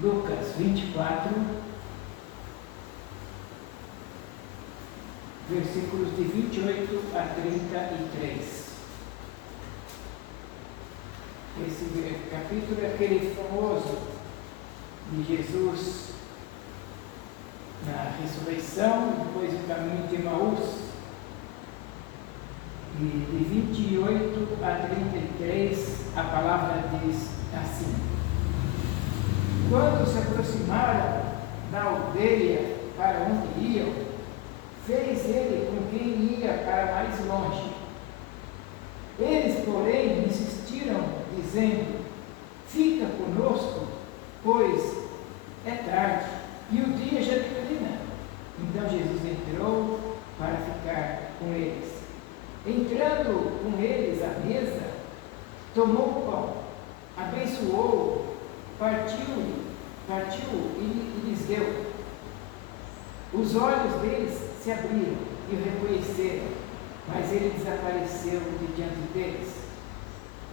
Lucas 24, versículos de 28 a 33. Esse capítulo é aquele famoso de Jesus na ressurreição, depois o caminho de Emaús. E de 28 a 33, a palavra diz assim: quando se aproximaram da aldeia para onde iam, fez ele com quem ia para mais longe. Eles, porém, insistiram, dizendo: fica conosco, pois é tarde, e o dia já declina. Então Jesus entrou para ficar com eles. Entrando com eles à mesa, tomou o pão, abençoou, partiu e lhes deu. Os olhos deles se abriram e o reconheceram, mas ele desapareceu de diante deles.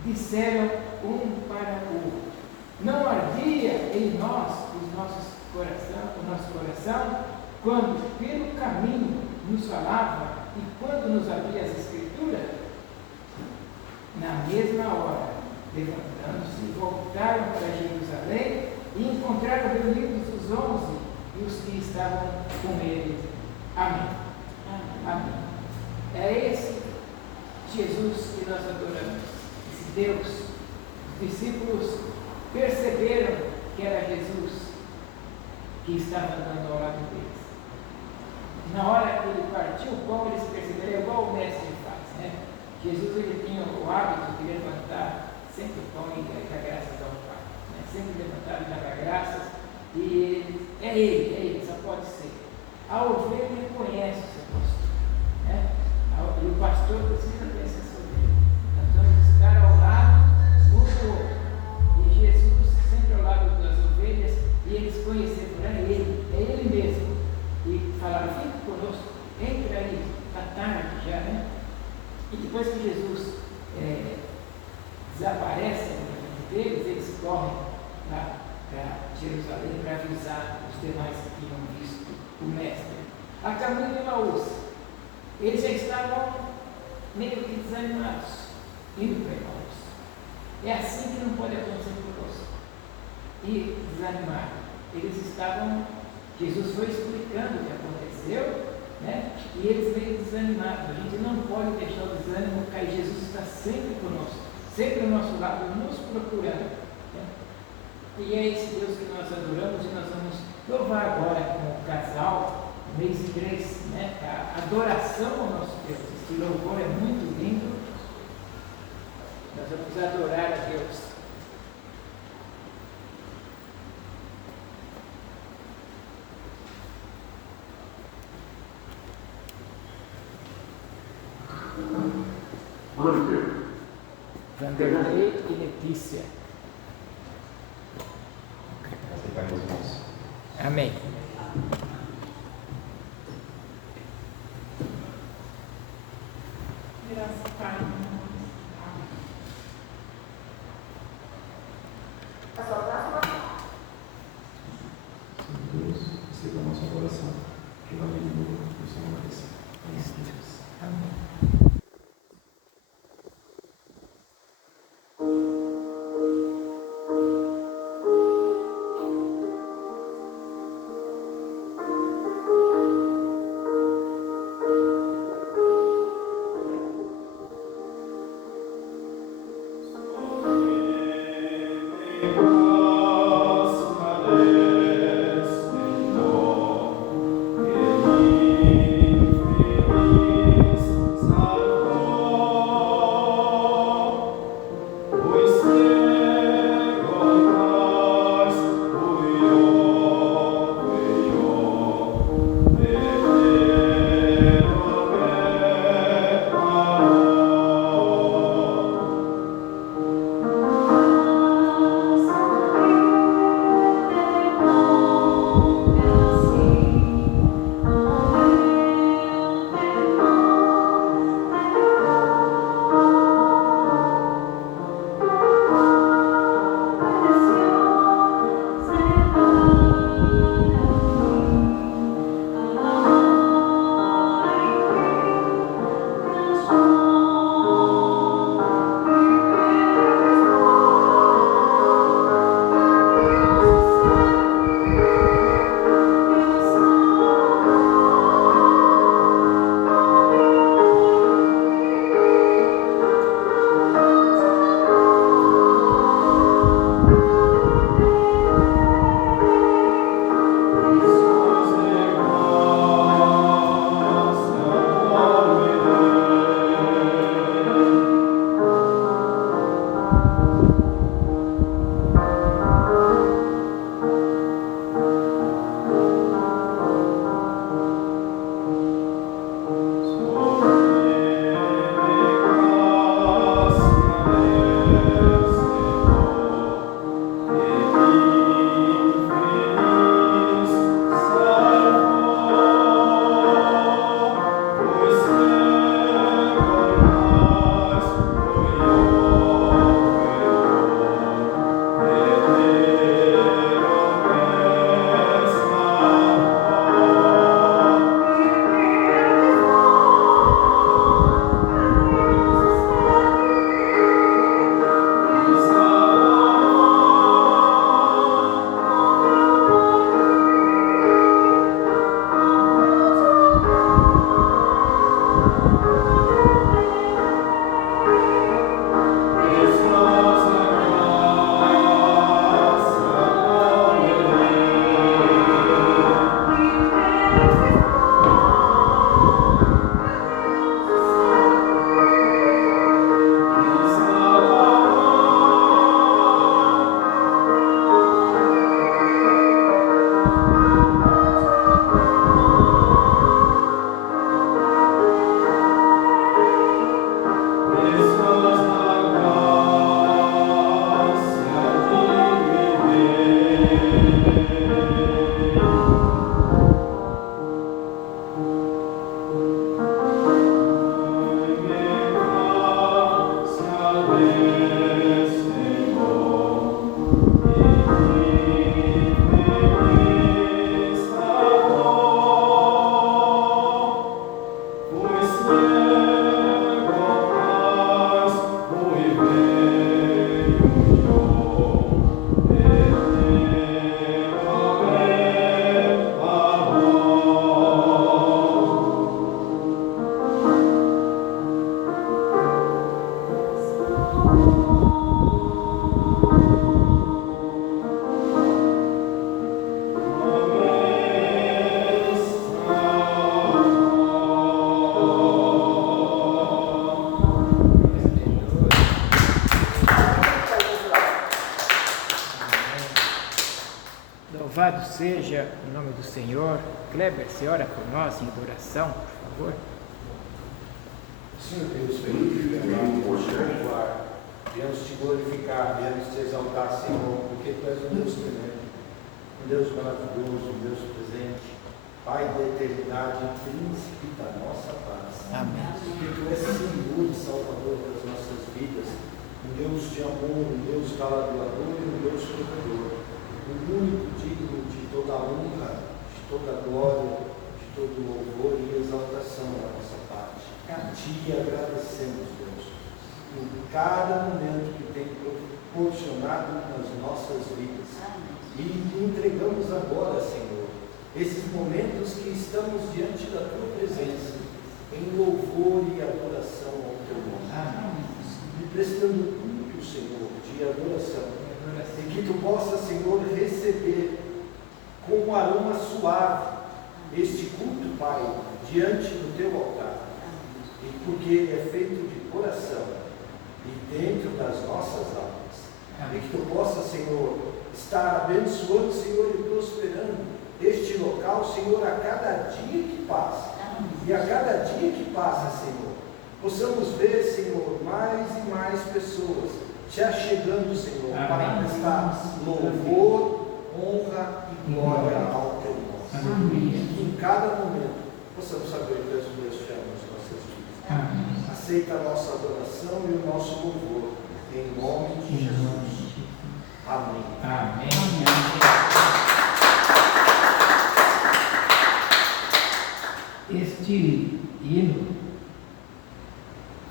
Disseram um para o outro: não ardia em nós o nosso coração, quando pelo caminho nos falava e quando nos abria as Escrituras? Na mesma hora, levantando-se, voltaram para Jerusalém e encontraram reunidos os 11 e os que estavam com eles. Amém. Amém. É esse Jesus que nós adoramos, esse Deus. Os discípulos perceberam que era Jesus que estava andando ao lado deles. Na hora que ele partiu o pão, eles perceberam, igual o mestre faz, né? Jesus, ele tinha o hábito de levantar sempre o pão e dar graças ao Pai, né? Sempre levantar e dar graças, e é ele, só pode ser. A ovelha reconhece o seu pastor, né? E o pastor precisa conhecer a sua ovelha. Nós vamos estar ao lado um do outro, e Jesus sempre ao lado das ovelhas, e eles conheceram, é ele mesmo. E falaram: fica conosco, entra aí, está tarde já, né? E depois que Jesus desaparece deles, eles correm para Jerusalém para avisar os demais que tinham visto o Mestre. A caminho de Emaús, eles já estavam meio que desanimados, indo para Emaús. É assim que não pode acontecer conosco. E desanimar. Eles estavam, Jesus foi explicando o que aconteceu, né? E eles meio desanimados. A gente não pode deixar o desânimo cair. Jesus está sempre conosco, sempre ao nosso lado, nos procurando. Né? E é esse Deus que nós adoramos, e nós vamos louvar agora com o casal, mês 3, né? A adoração ao nosso Deus. Esse louvor é muito lindo. Nós vamos adorar a Deus. Vanderlei e Letícia. Amém. Graças a Pai. Deus, receba a nossa oração. Que vai de novo no Senhor Deus. Amém. Sa seja o nome do Senhor. Kleber, você ora por nós em adoração, por favor. Senhor Deus, feliz de louvar, viemos te glorificar, viemos te exaltar, Senhor, porque Tu és um Deus tremendo, um Deus maravilhoso, um Deus presente, Pai da eternidade, príncipe da nossa paz. Amém. Porque Tu és Senhor e Salvador das nossas vidas, um Deus de amor, um Deus galardoador e um Deus provedor, um único digno de toda a honra, de toda a glória, de todo o louvor e exaltação da nossa parte. Te agradecemos, Deus, por cada momento que tem proporcionado nas nossas vidas. E entregamos agora, Senhor, esses momentos que estamos diante da Tua presença, em louvor e adoração ao Teu nome. E prestando culto, Senhor, de adoração. E que Tu possa, Senhor, receber com um aroma suave este culto, Pai, diante do Teu altar. E porque ele é feito de coração e dentro das nossas almas. E que Tu possa, Senhor, estar abençoando, Senhor, e prosperando este local, Senhor, a cada dia que passa. E a cada dia que passa, Senhor, possamos ver, Senhor, mais e mais pessoas te achegando, Senhor, para prestar louvor, honra e glória ao Teu nome. E que em cada momento possamos saber que és o Deus fiel nas nossas vidas. Amém. Aceita a nossa adoração e o nosso louvor, em nome de Jesus. Amém. Amém. Este hino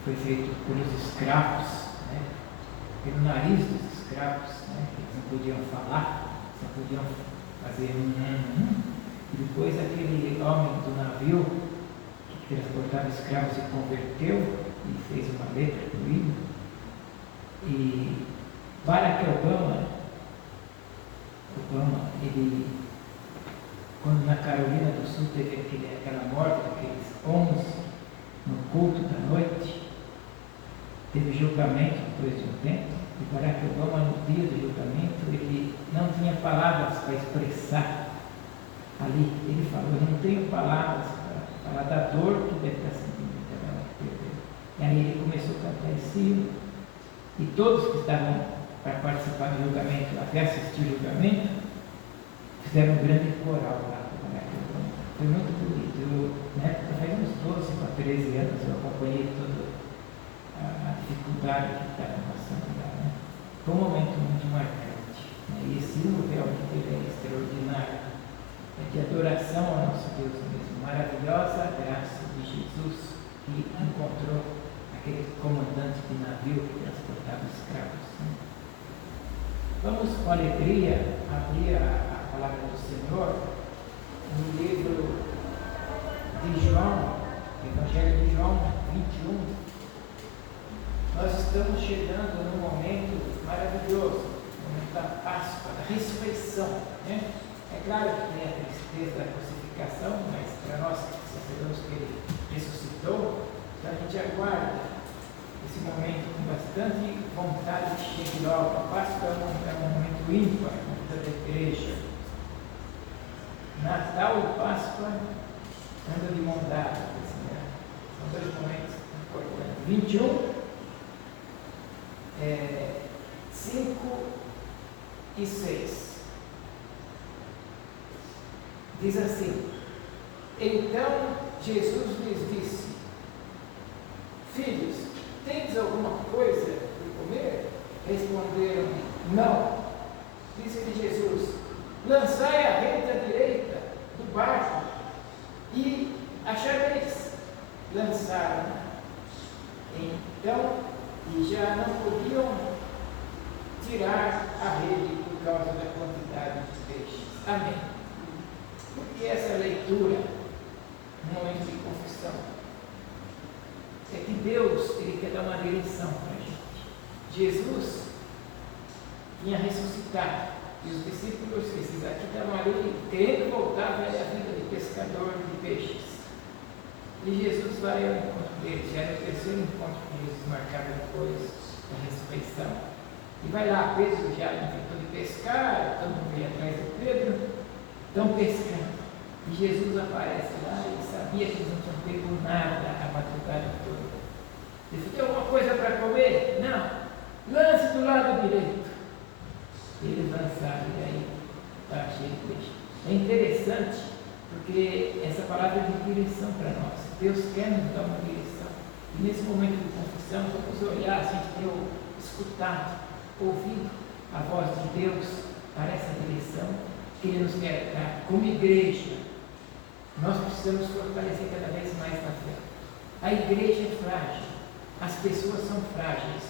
foi feito pelos escravos, né? Pelo nariz dos escravos, né? Eles não podiam falar, só podiam fazer E depois aquele homem do navio que transportava escravos se converteu e fez uma letra do hino. E Barack Obama, ele, quando na Carolina do Sul teve aquela morte daqueles 11 no culto da noite, teve julgamento depois de um tempo, e Barack Obama, no dia do julgamento, ele não tinha palavras para expressar ali. Ele falou: eu não tenho palavras para falar da dor que deve estar sentindo aquela hora que perdeu. E aí ele começou a cantar esse hino, e todos que estavam para participar do julgamento, até assistir o julgamento, fizeram um grande coral lá com Barack Obama. Foi muito bonito. Na época, faz uns 12 para 13 anos, eu acompanhei toda a dificuldade que estava passando lá, né? Foi um momento muito marcante, né? E esse hino realmente é extraordinário. É de adoração ao nosso Deus mesmo. Maravilhosa graça de Jesus, que encontrou aquele comandante de navio que transportava escravos, né? Vamos com alegria abrir a palavra do Senhor no livro de João, Evangelho de João 21. Nós estamos chegando num momento maravilhoso, no momento da Páscoa, da ressurreição, né? É claro que tem a tristeza da crucificação, mas para nós que sabemos que Ele ressuscitou, então a gente aguarda esse momento com bastante vontade de chegar logo. A Páscoa é um momento ímpar na vida da igreja. Natal e Páscoa andam de mão dada, assim, né? São dois momentos importantes. 21, 5 e 6. Diz assim: então Jesus lhes disse: filhos, tendes alguma coisa de comer? Responderam: não. Disse-lhe Jesus: lançai a rede à direita do barco e achareis. Lançaram. Então, e já não podiam tirar a rede por causa da quantidade de peixes. Amém. Por que essa leitura no momento de confissão? É que Deus, Ele quer dar uma direção para a gente. Jesus tinha ressuscitado, e os discípulos, esses aqui estavam ali, querendo voltar à vida de pescador de peixes. E Jesus vai ao encontro deles, já era o terceiro encontro que Jesus marcava depois da ressurreição. E vai lá, Pedro já inventou de pescar, todo mundo veio atrás de Pedro, estão pescando. E Jesus aparece lá e sabia que eles não tinham pego nada a madrugada toda. Ele falou: tem alguma coisa para comer? Não. Lance do lado direito. Eles lançaram, e aí está cheio de peixe. É interessante, porque essa palavra é de direção para nós. Deus quer nos dar uma direção. E nesse momento de confissão, vamos olhar, se a gente tem escutado, ouvido a voz de Deus para essa direção que Ele nos quer dar. Como igreja, nós precisamos fortalecer cada vez mais na fé. A igreja é frágil, as pessoas são frágeis.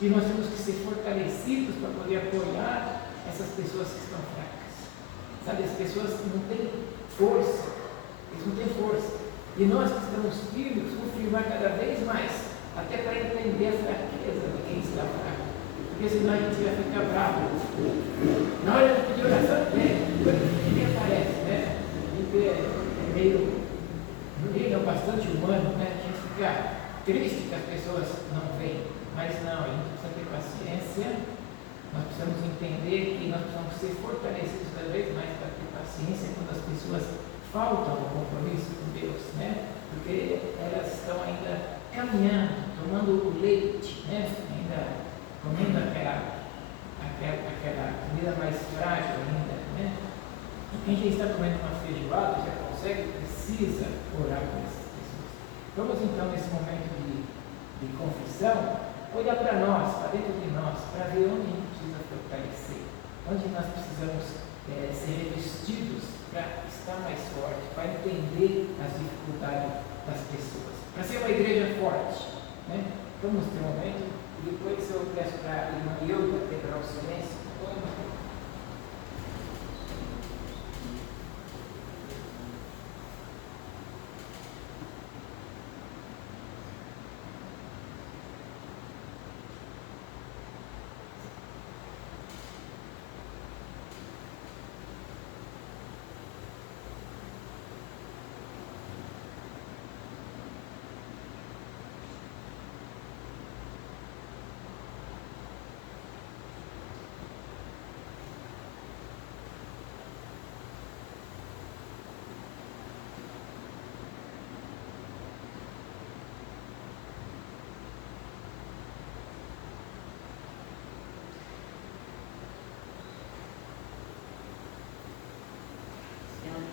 E nós temos que ser fortalecidos para poder apoiar essas pessoas que estão fracas. Sabe, as pessoas que não têm força, eles não têm força. E nós que estamos firmes, vamos firmar cada vez mais, até para entender a fraqueza de quem está fraco. Porque senão a gente vai ficar bravo. Na hora de pedir oração, ninguém aparece, né? A gente é meio bastante humano, né? A gente fica triste que as pessoas não vêm. Mas não, a gente precisa ter paciência, nós precisamos entender que nós precisamos ser fortalecidos cada vez mais para ter paciência quando as pessoas faltam ao compromisso com Deus, né? Porque elas estão ainda caminhando, tomando o leite, né? Ainda comendo aquela comida mais frágil ainda, né? E quem já está comendo uma feijoada, já consegue, precisa orar por essas pessoas. Vamos então, nesse momento de confissão, olhar para nós, para dentro de nós, para ver onde a gente precisa fortalecer, onde nós precisamos ser revestidos para estar mais forte, para entender as dificuldades das pessoas, para ser uma igreja forte, né? Vamos ter um momento, e depois eu peço para a irmã Ilda quebrar o silêncio.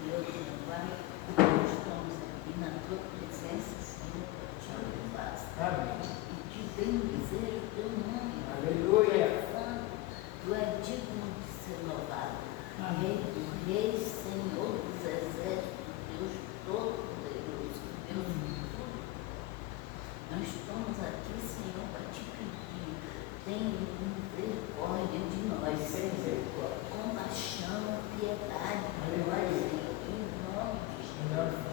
Deus, meu Pai, nós estamos aqui na Tua presença, Senhor, para te louvar e te bendizer o Teu nome. Aleluia. Santo, Tu és digno de ser louvado. Rei dos reis, Senhor dos exércitos, Deus Todo-Poderoso, Deus de tudo. Nós estamos aqui, Senhor, para te pedir, tenha misericórdia de nós, Senhor. Compaixão, piedade de nós, Senhor, em nome de Jesus.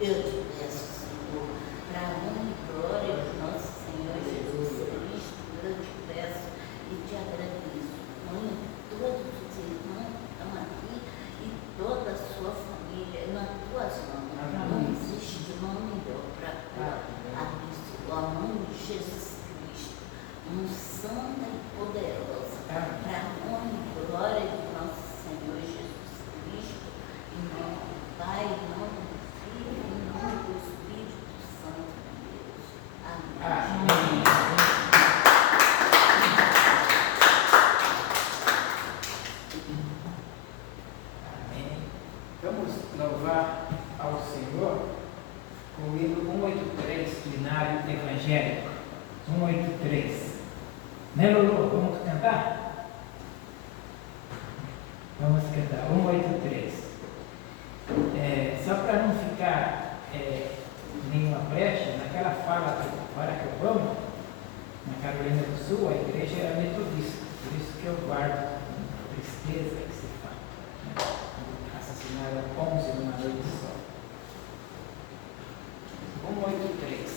Eu te peço, Senhor, para a honra e glória do nosso Senhor Jesus Cristo, eu te peço e te agradeço. Põe todos os irmãos que estão aqui e toda a sua família nas tuas mãos. Não existe mão melhor para abençoar o nome de Jesus Cristo, santa e poderosa, para a honra e glória do nosso Senhor Jesus Cristo, em nome do Pai, em nome do Filho, em nome do Espírito Santo de Deus. Amém. Amém. Vamos louvar ao Senhor com o livro 183, Plenário Evangélico. 183. Né, Lulu? Vamos cantar? Vamos cantar. 183. Só para não ficar nenhuma brecha, naquela fala para que eu vamos, na Carolina do Sul, a igreja era metodista. Por isso que eu guardo com tristeza esse fato. Né? Assassinaram 11 numa noite só. 183.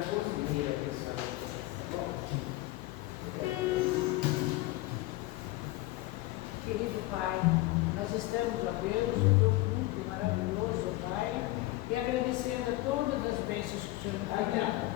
para conseguir a pessoa. Bom, querido Pai, nós estamos, ó Deus, no teu culto maravilhoso, ó Pai, e agradecendo a todas as bênçãos que o Senhor nos tem dado.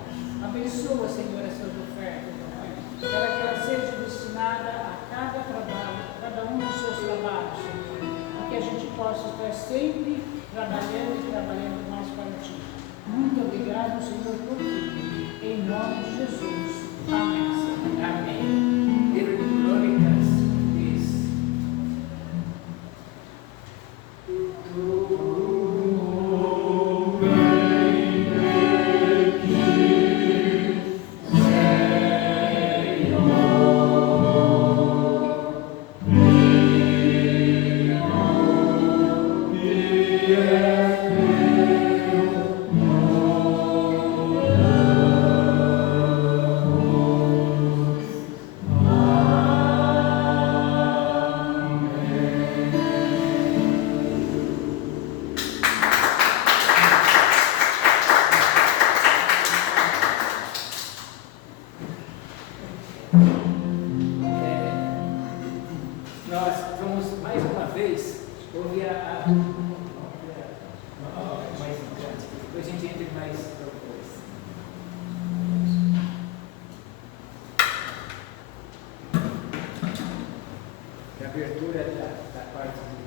Abençoa, Senhor, essas ofertas, ó Pai, para que ela seja destinada a cada trabalho, a cada um dos seus trabalhos, Senhor, para que a gente possa estar sempre trabalhando e trabalhando mais para Ti. Muito obrigado, Senhor, por tudo. Em nome de Jesus. Amém, Senhor. amém. Livro de Crônicas diz: nós vamos mais uma vez ouvir mais um canto. Depois a gente entra em mais depois. A abertura da parte de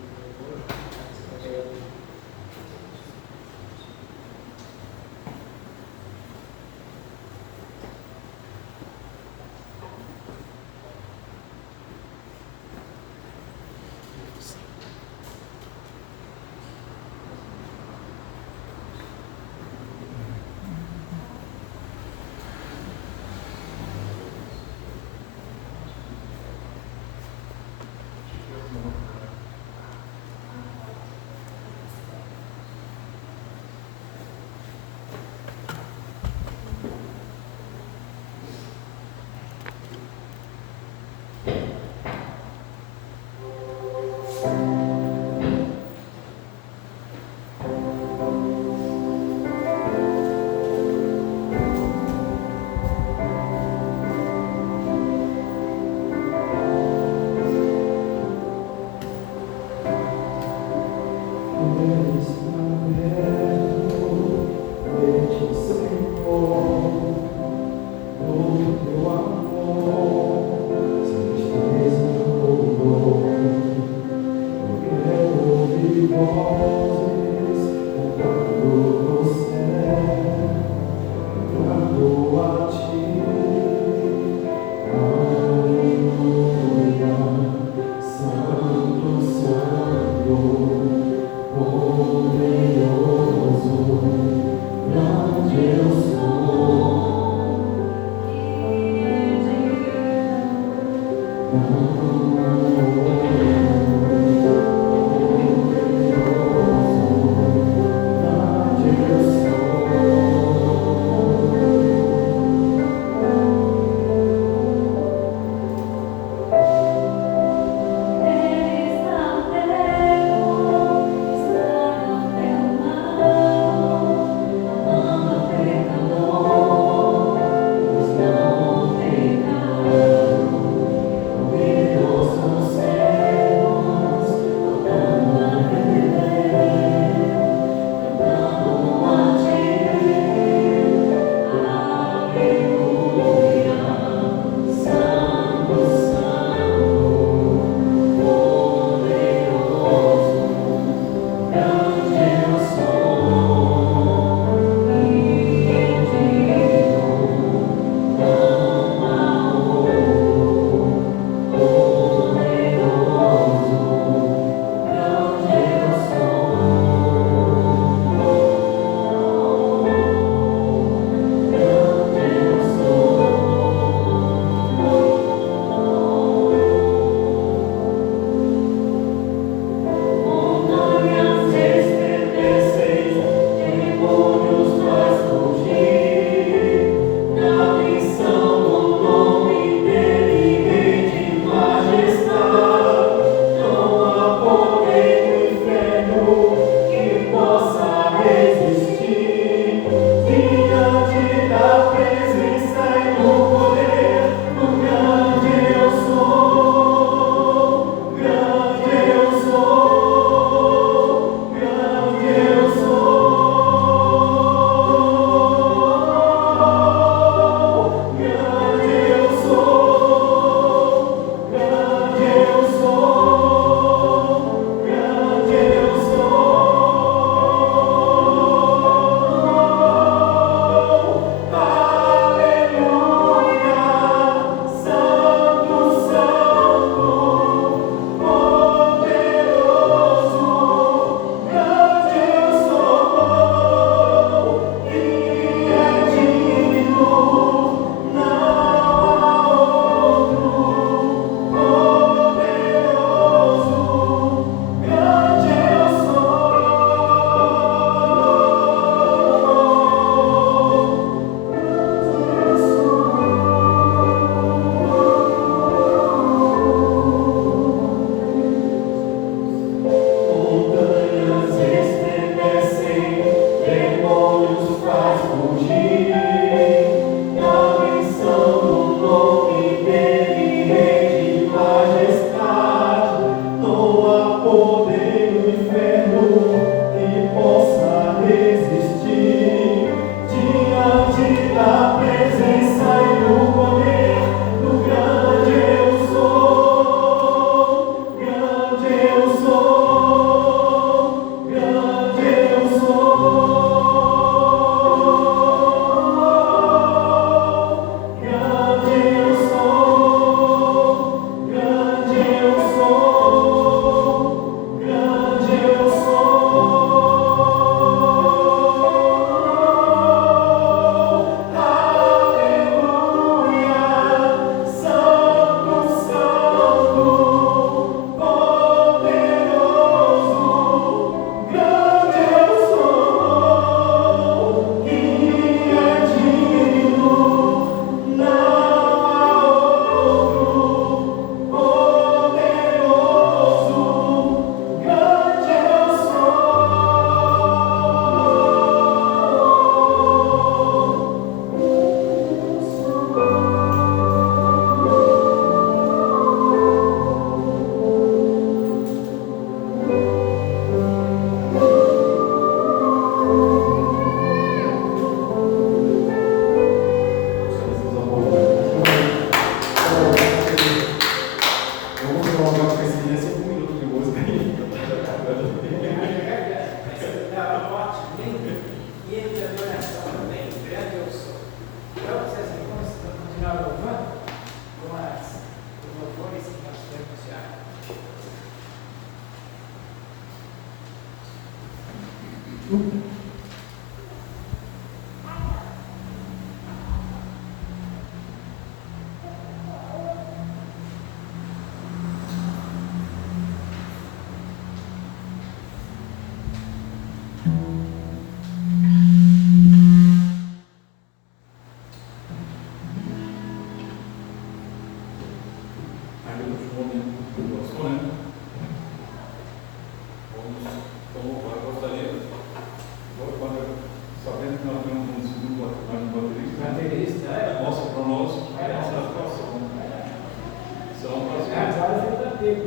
dele.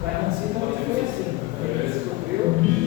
Vai nascer também foi assim. Ele descobriu.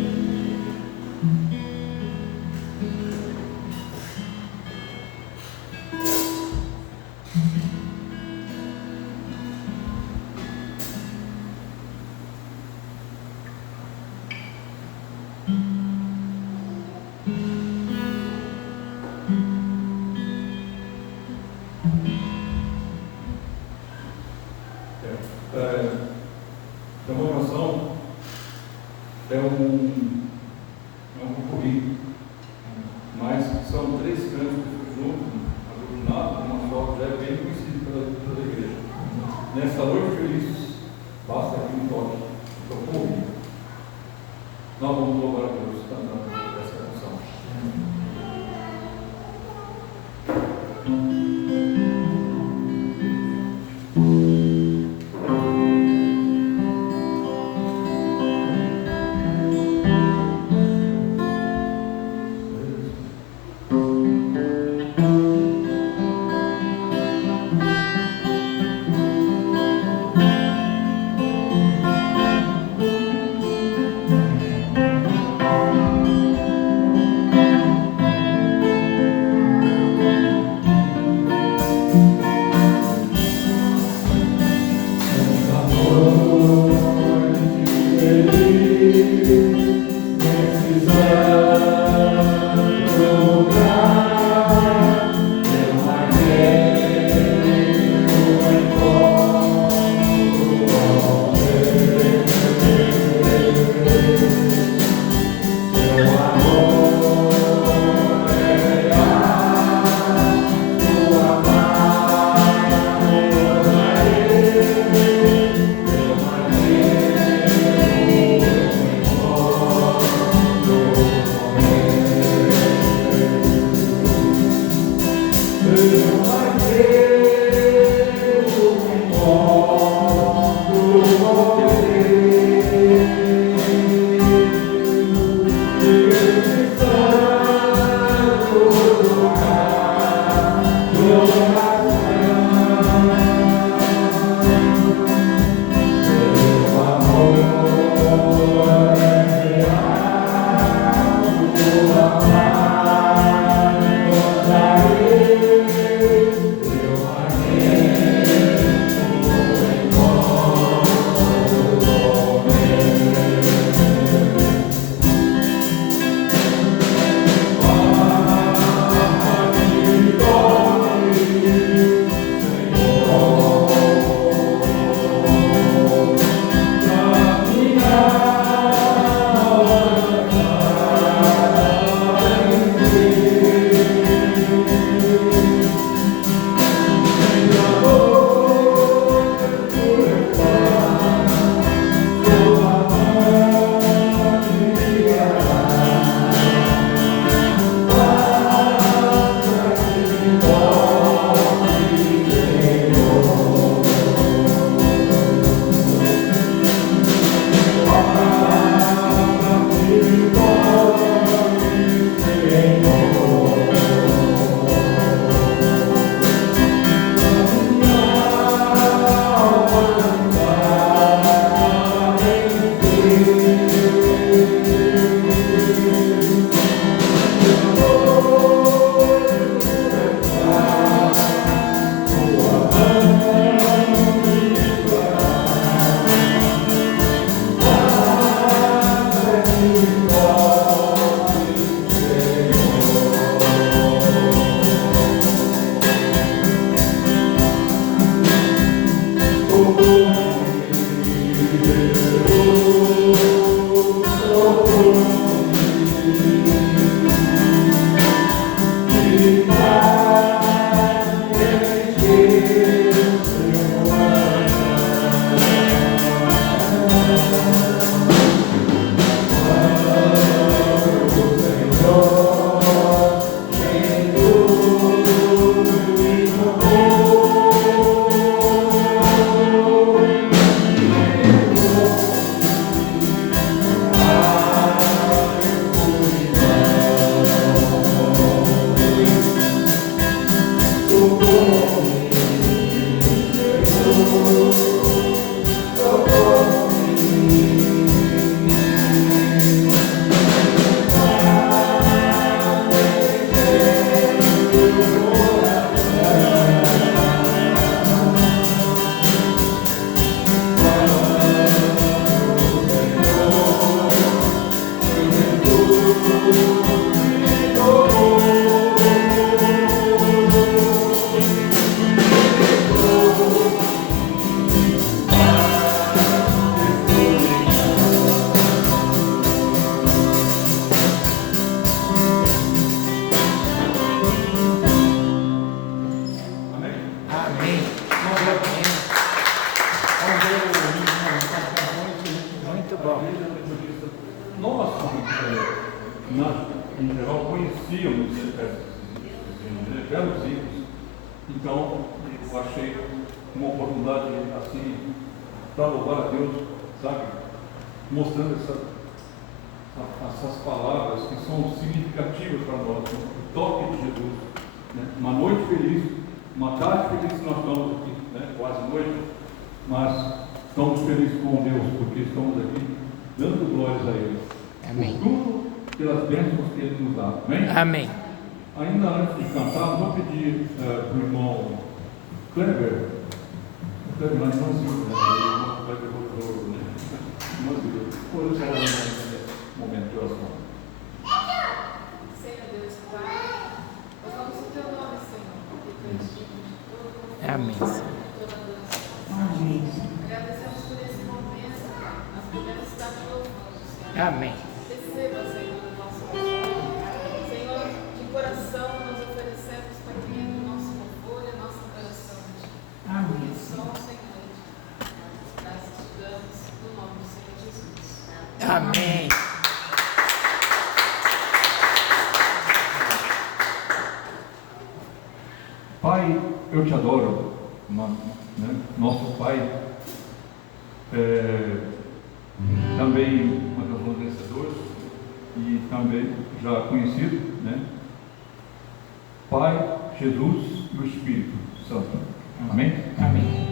conhecíamos belos himnos. Então, eu achei uma oportunidade assim para louvar a Deus, sabe? Mostrando essas palavras que são significativas para nós, o toque de Jesus, né? Uma noite feliz, uma tarde feliz que nós estamos aqui, né? Quase noite, mas estamos felizes com Deus, porque estamos aqui dando glórias a Ele. Amém. Por tudo, pelas bênçãos que Ele nos dá. Amém? Amém. Ainda antes de cantar, vou pedir para o irmão Kleber, lá em Manzinho, né? O Kleber voltou, né? Manzinho, por isso, momento de oração. Senhor Deus Pai, nós vamos o teu nome, Senhor, porque tu és digno de todo Amém. toda adoração. Amém. Agradecemos por esse momento, nós podemos estar te louvando, Senhor. Amém. Receba, Senhor, o nosso louvor. Senhor, de coração nós oferecemos para ti o nosso louvor e a nossa adoração. Amém. Porque só o Senhor as graças te damos no nome do Senhor Jesus. Amém. Pai, eu te adoro, né? Nosso Pai, também uma das vencedoras e também já conhecido, né? Pai, Jesus e o Espírito Santo. Amém? Amém.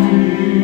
Senhor,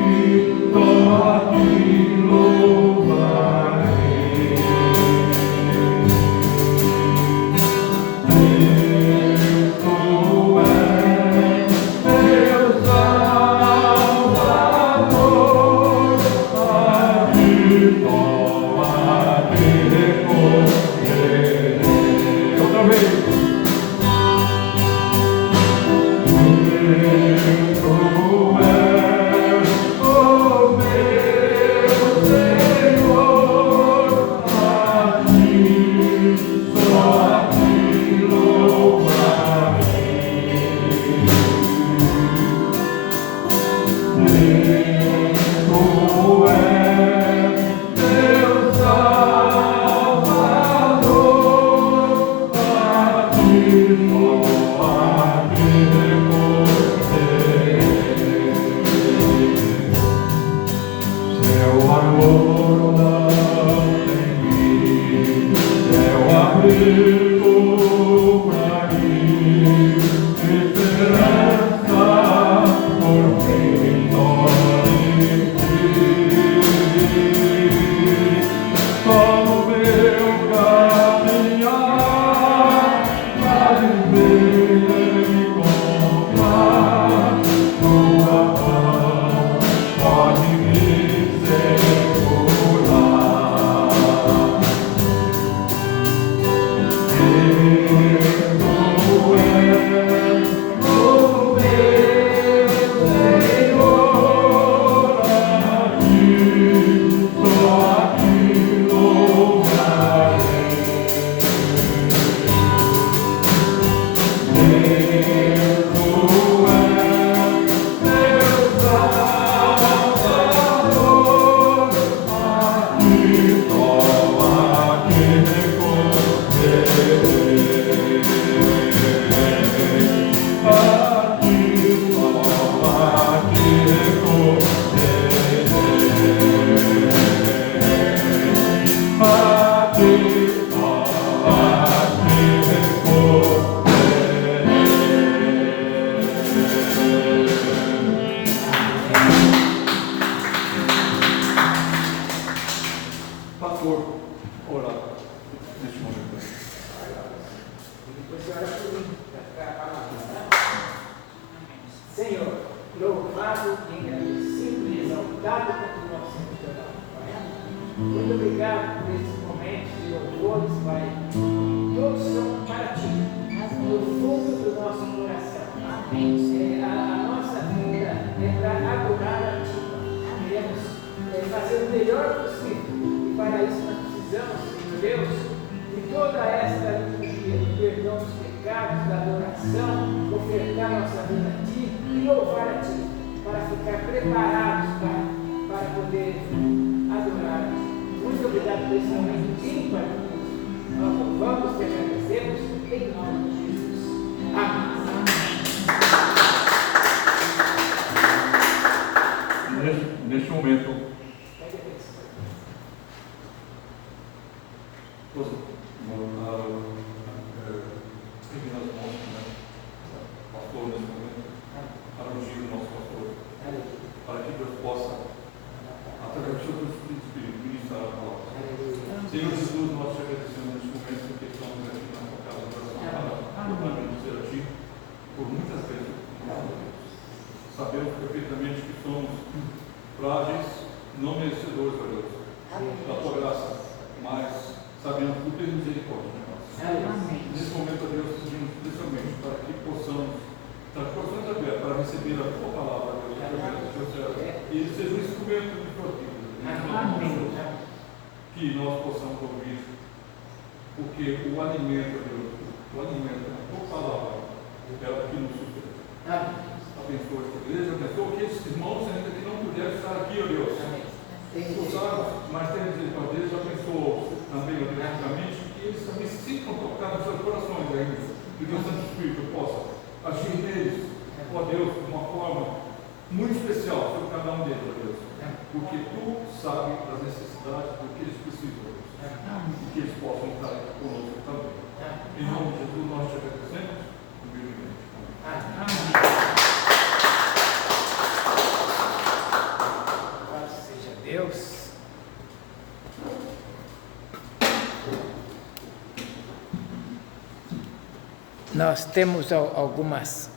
Nós temos algumas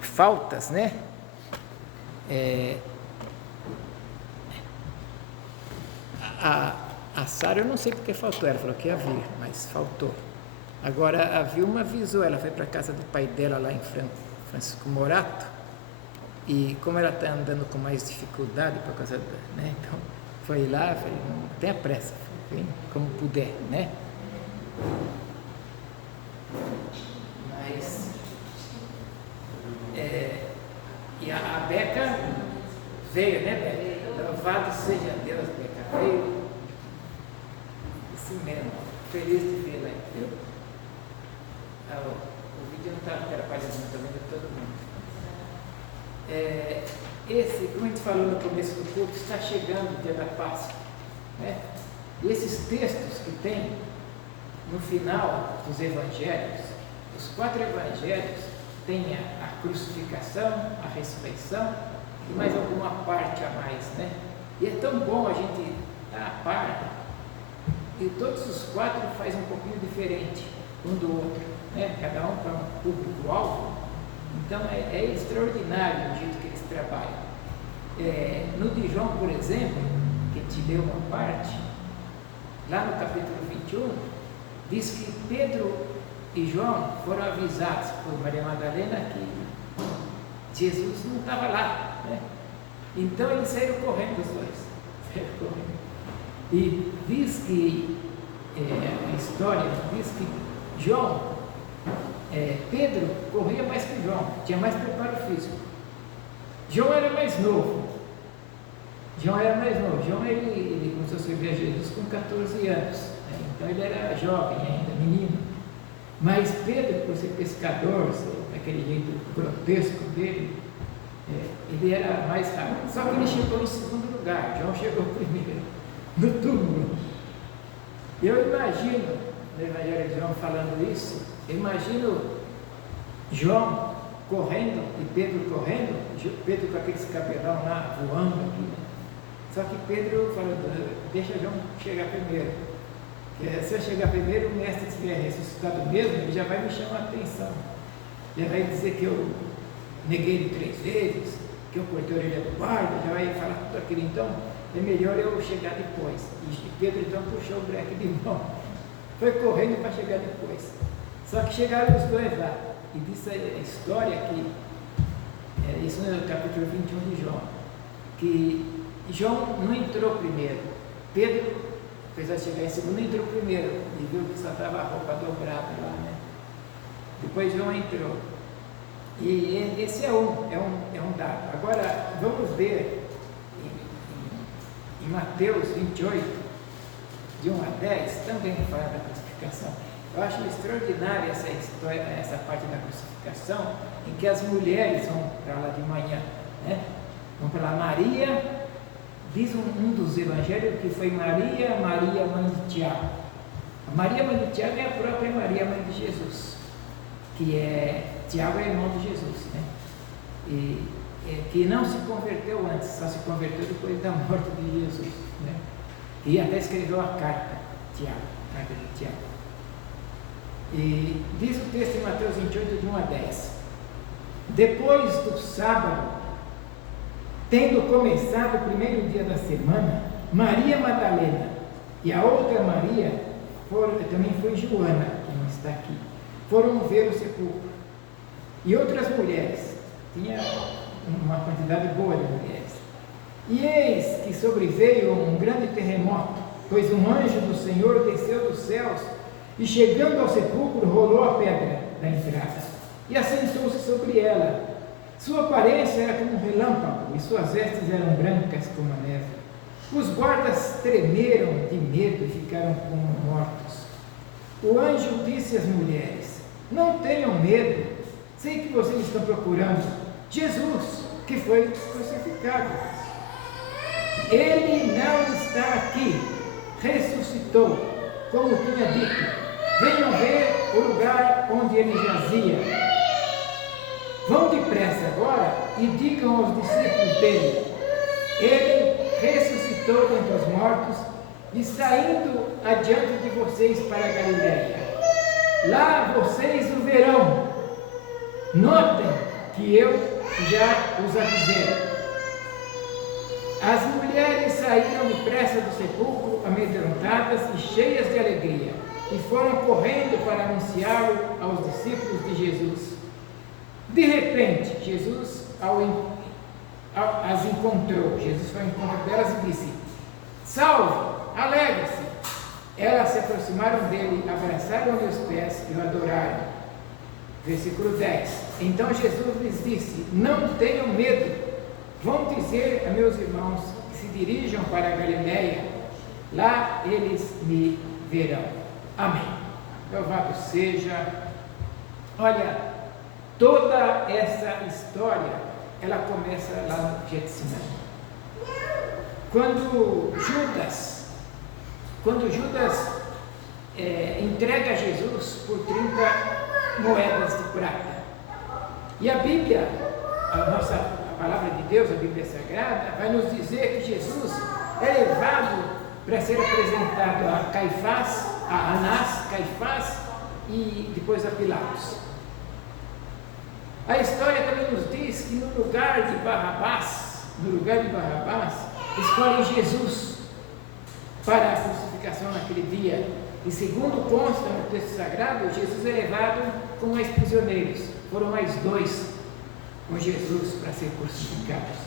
faltas, né? A Sara, eu não sei porque faltou, ela falou que ia vir, mas faltou. Agora, a Vilma avisou, ela foi para a casa do pai dela lá em Francisco Morato, e como ela está andando com mais dificuldade por causa da, né? Então, foi lá, falei, não tenha pressa, vem como puder, né? Mas, e a Beca veio, né, Beca? Louvado seja Deus, Beca, veio. Assim mesmo, feliz de vê-la, viu? O vídeo não está atrapalhando, está vendo todo mundo. como a gente falou no começo do culto, está chegando o dia da Páscoa, né? E esses textos que tem no final dos evangelhos, os 4 evangelhos, tem a crucificação, a ressurreição e mais alguma parte a mais, né? E é tão bom a gente estar a par, e todos os 4 fazem um pouquinho diferente um do outro, né? Cada um para um público-alvo. Então é extraordinário o jeito que eles trabalham. No de João, por exemplo, que te deu uma parte, lá no capítulo 21, diz que Pedro e João foram avisados por Maria Madalena que Jesus não estava lá, né? Então eles saíram correndo, os dois. Saíram correndo. E diz que, a história diz que Pedro corria mais que João, tinha mais preparo físico. João era mais novo. João ele começou a servir a Jesus com 14 anos, né? Então ele era jovem ainda, menino. Mas Pedro, por ser pescador, aquele jeito grotesco dele, ele era mais rápido. Só que ele chegou em segundo lugar, João chegou primeiro, no túmulo. Eu imagino, no Evangelho de João falando isso, eu imagino João correndo e Pedro correndo, Pedro com aqueles cabelão lá voando aqui, né? Só que Pedro falou, deixa João chegar primeiro. Se eu chegar primeiro, o mestre estiver ressuscitado mesmo, ele já vai me chamar a atenção. Já vai dizer que eu neguei ele 3 vezes, que eu cortei a orelha do guarda, já vai falar tudo aquilo. Então, é melhor eu chegar depois. E Pedro então puxou o breque de mão. Foi correndo para chegar depois. Só que chegaram os dois lá. E disse a história que, isso no capítulo 21 de João, que João não entrou primeiro. Pedro, apesar de chegar em segundo, entrou primeiro. E viu que só estava a roupa dobrada lá, né? Depois João entrou. E esse é um dado. Agora, vamos ver em Mateus 28, de 1 a 10, também fala da crucificação. Eu acho extraordinária essa história, essa parte da crucificação, em que as mulheres vão para lá de manhã, né? Vão para lá. Maria, diz um dos evangelhos que foi Maria, mãe de Tiago. A Maria, mãe de Tiago, é a própria Maria, mãe de Jesus, Tiago é irmão de Jesus, né? Que não se converteu antes, só se converteu depois da morte de Jesus, né? E até escreveu a carta de Tiago. E diz o texto em Mateus 28, de 1 a 10. Depois do sábado, tendo começado o primeiro dia da semana, Maria Madalena e a outra Maria, também foi Joana, que não está aqui, foram ver o sepulcro. E outras mulheres, tinha uma quantidade boa de mulheres. E eis que sobreveio um grande terremoto, pois um anjo do Senhor desceu dos céus e, chegando ao sepulcro, rolou a pedra da entrada e assentou-se sobre ela. Sua aparência era como um relâmpago e suas vestes eram brancas como a neve. Os guardas tremeram de medo e ficaram como mortos. O anjo disse às mulheres: não tenham medo, sei que vocês estão procurando Jesus, que foi crucificado. Ele não está aqui, ressuscitou, como tinha dito. Venham ver o lugar onde ele jazia. Vão depressa agora e digam aos discípulos dele: ele ressuscitou dentre os mortos e está indo adiante de vocês para a Galileia. Lá vocês o verão. Notem que eu já os avisei. As mulheres saíram depressa do sepulcro, amedrontadas e cheias de alegria, e foram correndo para anunciá-lo aos discípulos de Jesus. De repente, Jesus as encontrou. Jesus foi ao encontro delas e disse: salve, alegre-se. Elas se aproximaram dele, abraçaram-lhe os pés e o adoraram. Versículo 10. Então Jesus lhes disse: não tenham medo. Vão dizer a meus irmãos que se dirijam para a Galileia, lá eles me verão. Amém. Louvado seja. Olha, toda essa história ela começa lá no Getsemane. Quando Judas entrega Jesus por 30 moedas de prata. E a Bíblia, a palavra de Deus, a Bíblia Sagrada, vai nos dizer que Jesus é levado para ser apresentado a Caifás, a Anás, Caifás e depois a Pilatos. A história também nos diz que no lugar de Barrabás, escolhem Jesus para a crucificação naquele dia. E segundo consta no texto sagrado, Jesus é levado com mais prisioneiros. Foram mais 2 com Jesus para ser crucificados.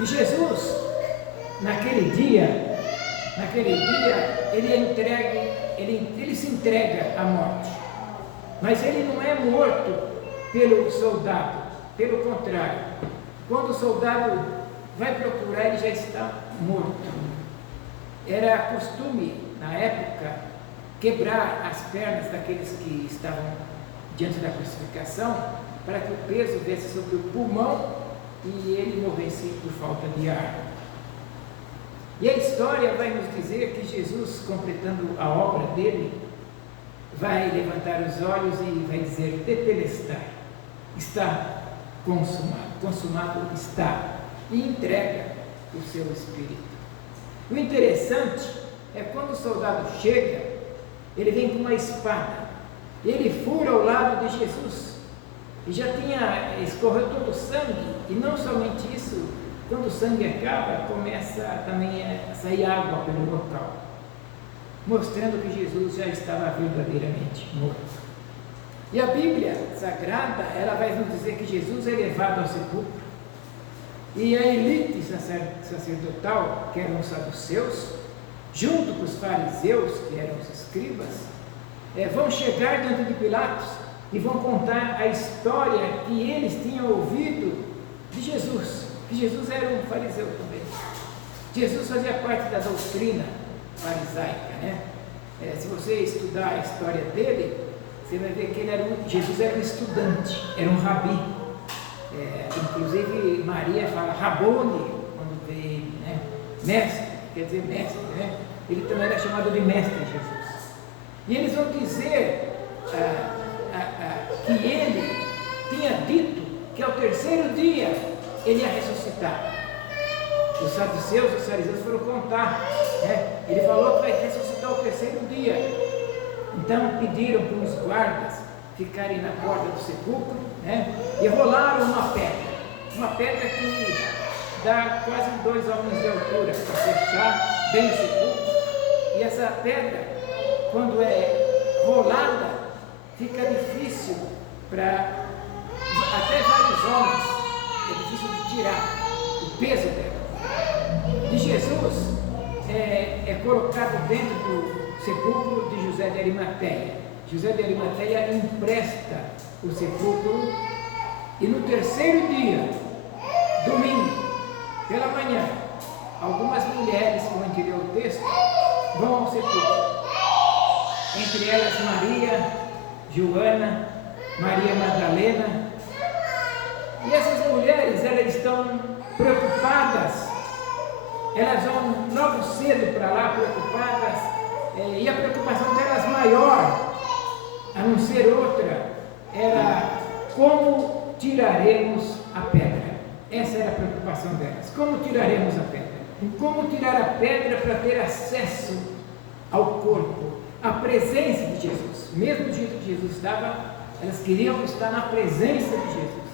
E Jesus, naquele dia, ele se entrega à morte. Mas ele não é morto pelo soldado, pelo contrário. Quando o soldado vai procurar, ele já está morto. Era costume, na época, quebrar as pernas daqueles que estavam diante da crucificação, para que o peso viesse sobre o pulmão e ele morresse por falta de ar. E a história vai nos dizer que Jesus, completando a obra dele, vai levantar os olhos e vai dizer: tetelestai, está consumado está, e entrega o seu espírito. O interessante é quando o soldado chega, ele vem com uma espada, ele fura ao lado de Jesus, e já escorreu todo o sangue, e não somente isso, quando o sangue acaba, começa também a sair água pelo local, mostrando que Jesus já estava verdadeiramente morto. E a Bíblia Sagrada, ela vai nos dizer que Jesus é levado ao sepulcro, e a elite sacerdotal, que eram os saduceus, junto com os fariseus, que eram os escribas, vão chegar diante de Pilatos e vão contar a história que eles tinham ouvido de Jesus, que Jesus era um fariseu também. Jesus fazia parte da doutrina farisaica, né? Se você estudar a história dele, você vai ver que Jesus era um estudante, era um rabi. Inclusive Maria fala Rabone, quando vê, né? Mestre, quer dizer mestre, né? Ele também era chamado de mestre Jesus. E eles vão dizer que ele tinha dito que ao terceiro dia ele ia ressuscitar. Os saduceus, os fariseus foram contar, né? Ele falou que vai ressuscitar ao terceiro dia. Então pediram para os guardas ficarem na porta do sepulcro, né? E rolaram uma pedra que dá quase 2 homens de altura para fechar bem o sepulcro. E essa pedra, quando é rolada, fica difícil para até vários homens, é difícil de tirar o peso dela. E Jesus é colocado dentro do sepulcro de José de Arimateia. José de Arimateia empresta o sepulcro e no terceiro dia, domingo, pela manhã, algumas mulheres, como a gente lê o texto, vão ao sepulcro. Entre elas Maria, Joana, Maria Madalena. E essas mulheres, elas estão preocupadas, elas vão logo cedo para lá preocupadas, e a preocupação delas maior, a não ser outra, era como tiraremos a pedra. Essa era a preocupação delas. Como tiraremos a pedra? Como tirar a pedra para ter acesso ao corpo, à presença de Jesus. Mesmo do jeito que Jesus estava, elas queriam estar na presença de Jesus.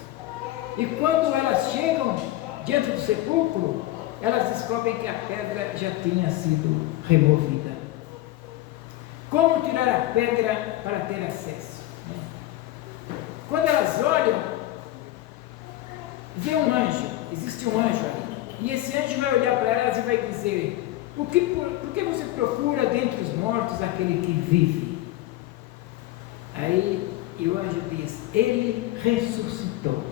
E quando elas chegam diante do sepulcro, elas descobrem que a pedra já tinha sido removida. Como tirar a pedra para ter acesso? Quando elas olham, vê um anjo, existe um anjo ali. E esse anjo vai olhar para elas e vai dizer: por que você procura dentre os mortos aquele que vive? Aí e o anjo diz: ele ressuscitou.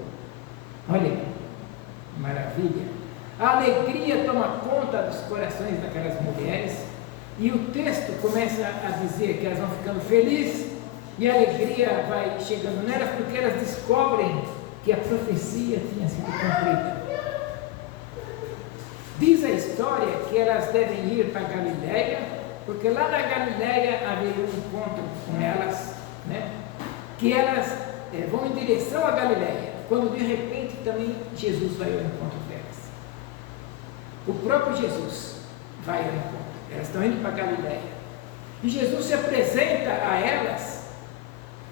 Olha, maravilha. A alegria toma conta dos corações daquelas mulheres. E o texto começa a dizer que elas vão ficando felizes e a alegria vai chegando nelas porque elas descobrem que a profecia tinha sido cumprida. Diz a história que elas devem ir para Galiléia, porque lá na Galiléia haveria um encontro com elas, né? Que elas vão em direção a Galiléia, quando de repente também Jesus vai ao encontro delas. O próprio Jesus vai ao encontro. Elas estão indo para Galiléia. E Jesus se apresenta a elas,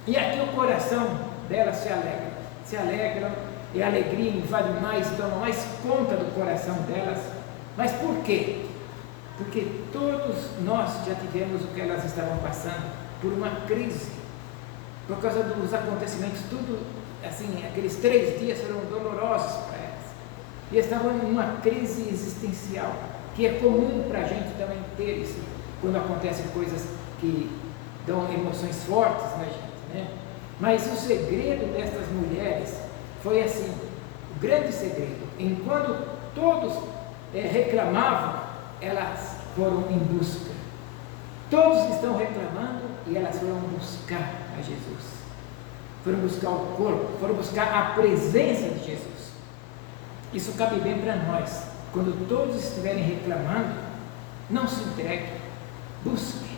e aqui o coração delas se alegram, e a alegria invade mais, toma mais conta do coração delas. Mas por quê? Porque todos nós já tivemos o que elas estavam passando, por uma crise, por causa dos acontecimentos, tudo assim, aqueles 3 dias foram dolorosos para elas, e estavam em uma crise existencial, que é comum para a gente também ter isso, quando acontecem coisas que dão emoções fortes na gente, né? Mas o segredo destas mulheres foi assim, o grande segredo, enquanto todos reclamavam, elas foram em busca. Todos estão reclamando e elas foram buscar a Jesus, foram buscar o corpo, foram buscar a presença de Jesus. Isso cabe bem para nós. Quando todos estiverem reclamando, não se entregue, busque.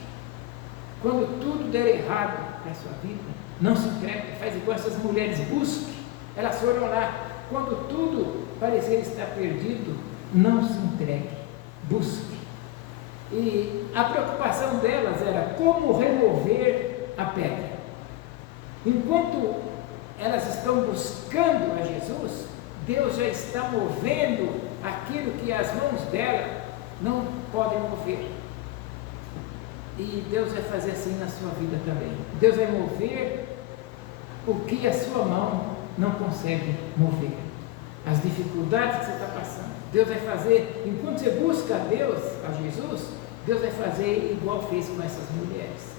Quando tudo der errado na sua vida, não se entregue, faz igual essas mulheres, busque. Elas foram lá, quando tudo parecer estar perdido, não se entregue, busque. E a preocupação delas era como remover a pedra. Enquanto elas estão buscando a Jesus, Deus já está movendo aquilo que as mãos dela não podem mover. E Deus vai fazer assim na sua vida também. Deus vai mover o que a sua mão não consegue mover. As dificuldades que você está passando. Deus vai fazer, enquanto você busca a Deus, a Jesus, Deus vai fazer igual fez com essas mulheres.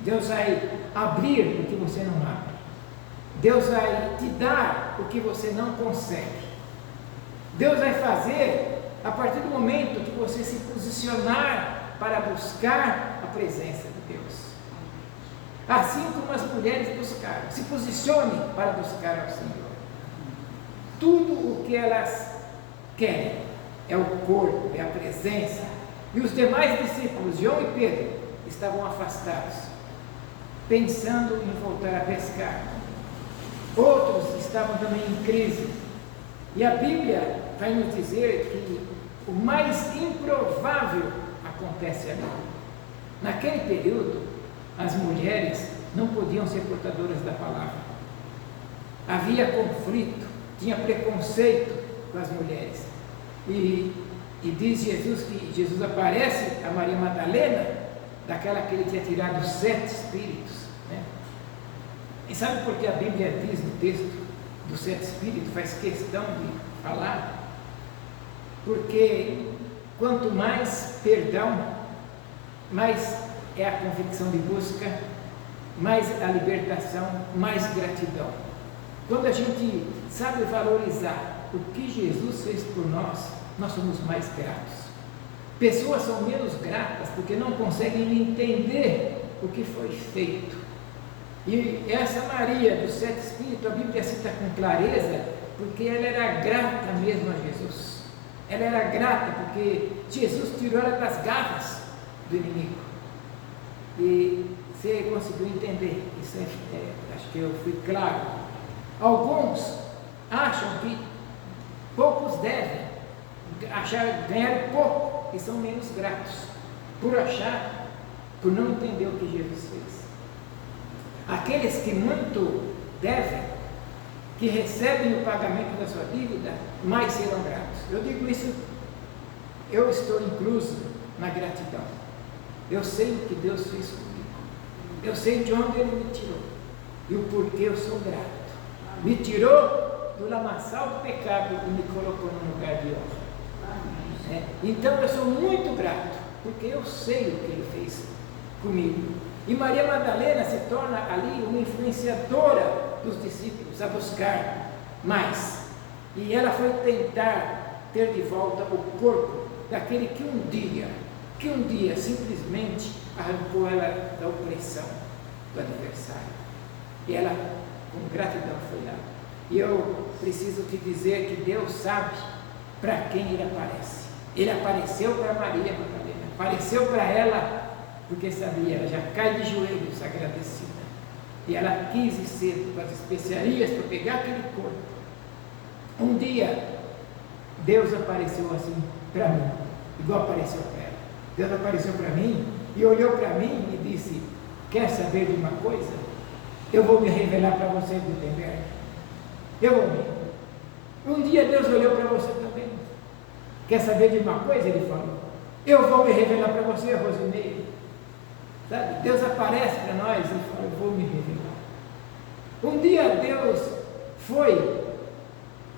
Deus vai abrir o que você não abre. Deus vai te dar o que você não consegue. Deus vai fazer a partir do momento que você se posicionar para buscar a presença de Deus. Assim como as mulheres buscaram, se posicione para buscar ao Senhor. Tudo o que elas querem é o corpo, é a presença. E os demais discípulos, João e Pedro, estavam afastados, pensando em voltar a pescar. Outros estavam também em crise. E a Bíblia vai nos dizer que o mais improvável acontece ali. Naquele período, as mulheres não podiam ser portadoras da palavra. Havia conflito, tinha preconceito com as mulheres. E diz Jesus que Jesus aparece a Maria Madalena, daquela que ele tinha tirado 7 espíritos, né? E sabe por que a Bíblia diz no texto dos 7 espíritos, faz questão de falar? Porque quanto mais perdão, mais é a convicção de busca, mais a libertação, mais gratidão. Quando a gente sabe valorizar o que Jesus fez por nós, nós somos mais gratos. Pessoas são menos gratas porque não conseguem entender o que foi feito. E essa Maria dos 7 espíritos, a Bíblia cita com clareza, porque ela era grata mesmo a Jesus. Ela era grata porque Jesus tirou ela das garras do inimigo. E você conseguiu entender isso? Acho que eu fui claro. Alguns acham que poucos devem ganhar pouco e são menos gratos por não entender o que Jesus fez. Aqueles que muito devem, que recebem o pagamento da sua dívida, mais serão gratos. Eu digo isso, eu estou incluso na gratidão. Eu sei o que Deus fez comigo. Eu sei de onde Ele me tirou e o porquê eu sou grato. Me tirou do lamaçal do pecado e me colocou num lugar de honra. Então eu sou muito grato, porque eu sei o que Ele fez comigo. E Maria Madalena se torna ali uma influenciadora dos discípulos a buscar mais. E ela foi tentar ter de volta o corpo daquele que um dia simplesmente arrancou ela da opressão do adversário. E ela, com gratidão, foi lá. E eu preciso te dizer que Deus sabe para quem Ele aparece. Ele apareceu para Maria Madalena, apareceu para ela, porque sabia, ela já cai de joelhos agradecida. E ela quis ir cedo com as especiarias para pegar aquele corpo. Um dia, Deus apareceu assim para mim, igual apareceu para ela. Deus apareceu para mim e olhou para mim e disse: quer saber de uma coisa? Eu vou me revelar para você, Gutenberg. Eu vou me revelar. Um dia Deus olhou para você também. Quer saber de uma coisa? Ele falou: eu vou me revelar para você, Rosimeire. Sabe? Deus aparece para nós e fala: eu vou me revelar. Um dia Deus foi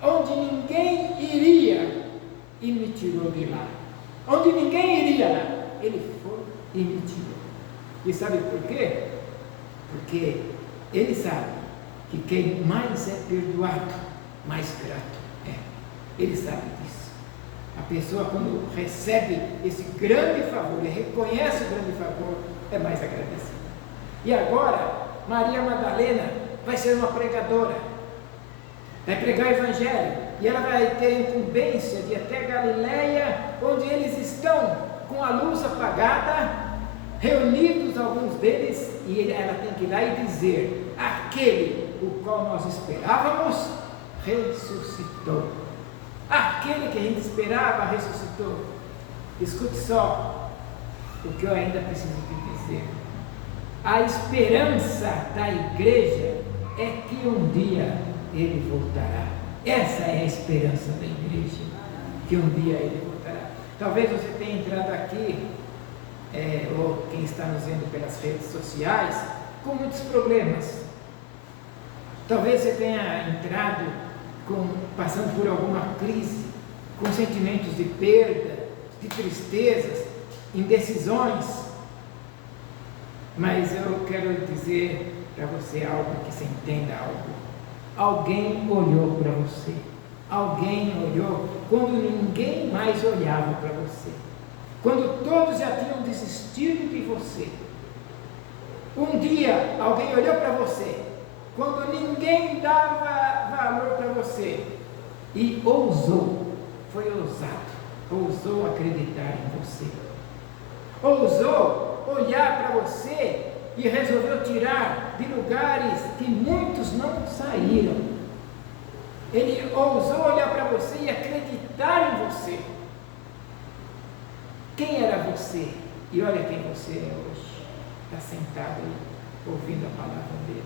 onde ninguém iria e me tirou de lá. Onde ninguém iria lá, Ele foi e me tirou. E sabe por quê? Porque Ele sabe que quem mais é perdoado, mais grato é. Ele sabe disso. A pessoa, quando recebe esse grande favor e reconhece o grande favor, é mais agradecida. E agora, Maria Madalena vai ser uma pregadora, vai pregar o Evangelho, e ela vai ter a incumbência de ir até Galileia, onde eles estão com a luz apagada, reunidos alguns deles, e ela tem que ir lá e dizer: aquele o qual nós esperávamos ressuscitou. Aquele que a gente esperava ressuscitou. Escute só o que eu ainda preciso te dizer. A esperança da igreja é que um dia ele voltará. Essa é a esperança da igreja, que um dia ele voltará. Talvez você tenha entrado aqui, ou quem está nos vendo pelas redes sociais, com muitos problemas. Talvez você tenha entrado passando por alguma crise, com sentimentos de perda, de tristezas, indecisões. Mas eu quero dizer para você algo, que você entenda algo. Alguém olhou para você. Alguém olhou quando ninguém mais olhava para você. Quando todos já tinham desistido de você. Um dia alguém olhou para você, quando ninguém dava valor para você, e ousou, foi ousado, ousou acreditar em você. Ousou olhar para você e resolveu tirar de lugares que muitos não saíram. Ele ousou olhar para você e acreditar em você. Quem era você? E olha quem você é hoje. Está sentado aí, ouvindo a palavra dele.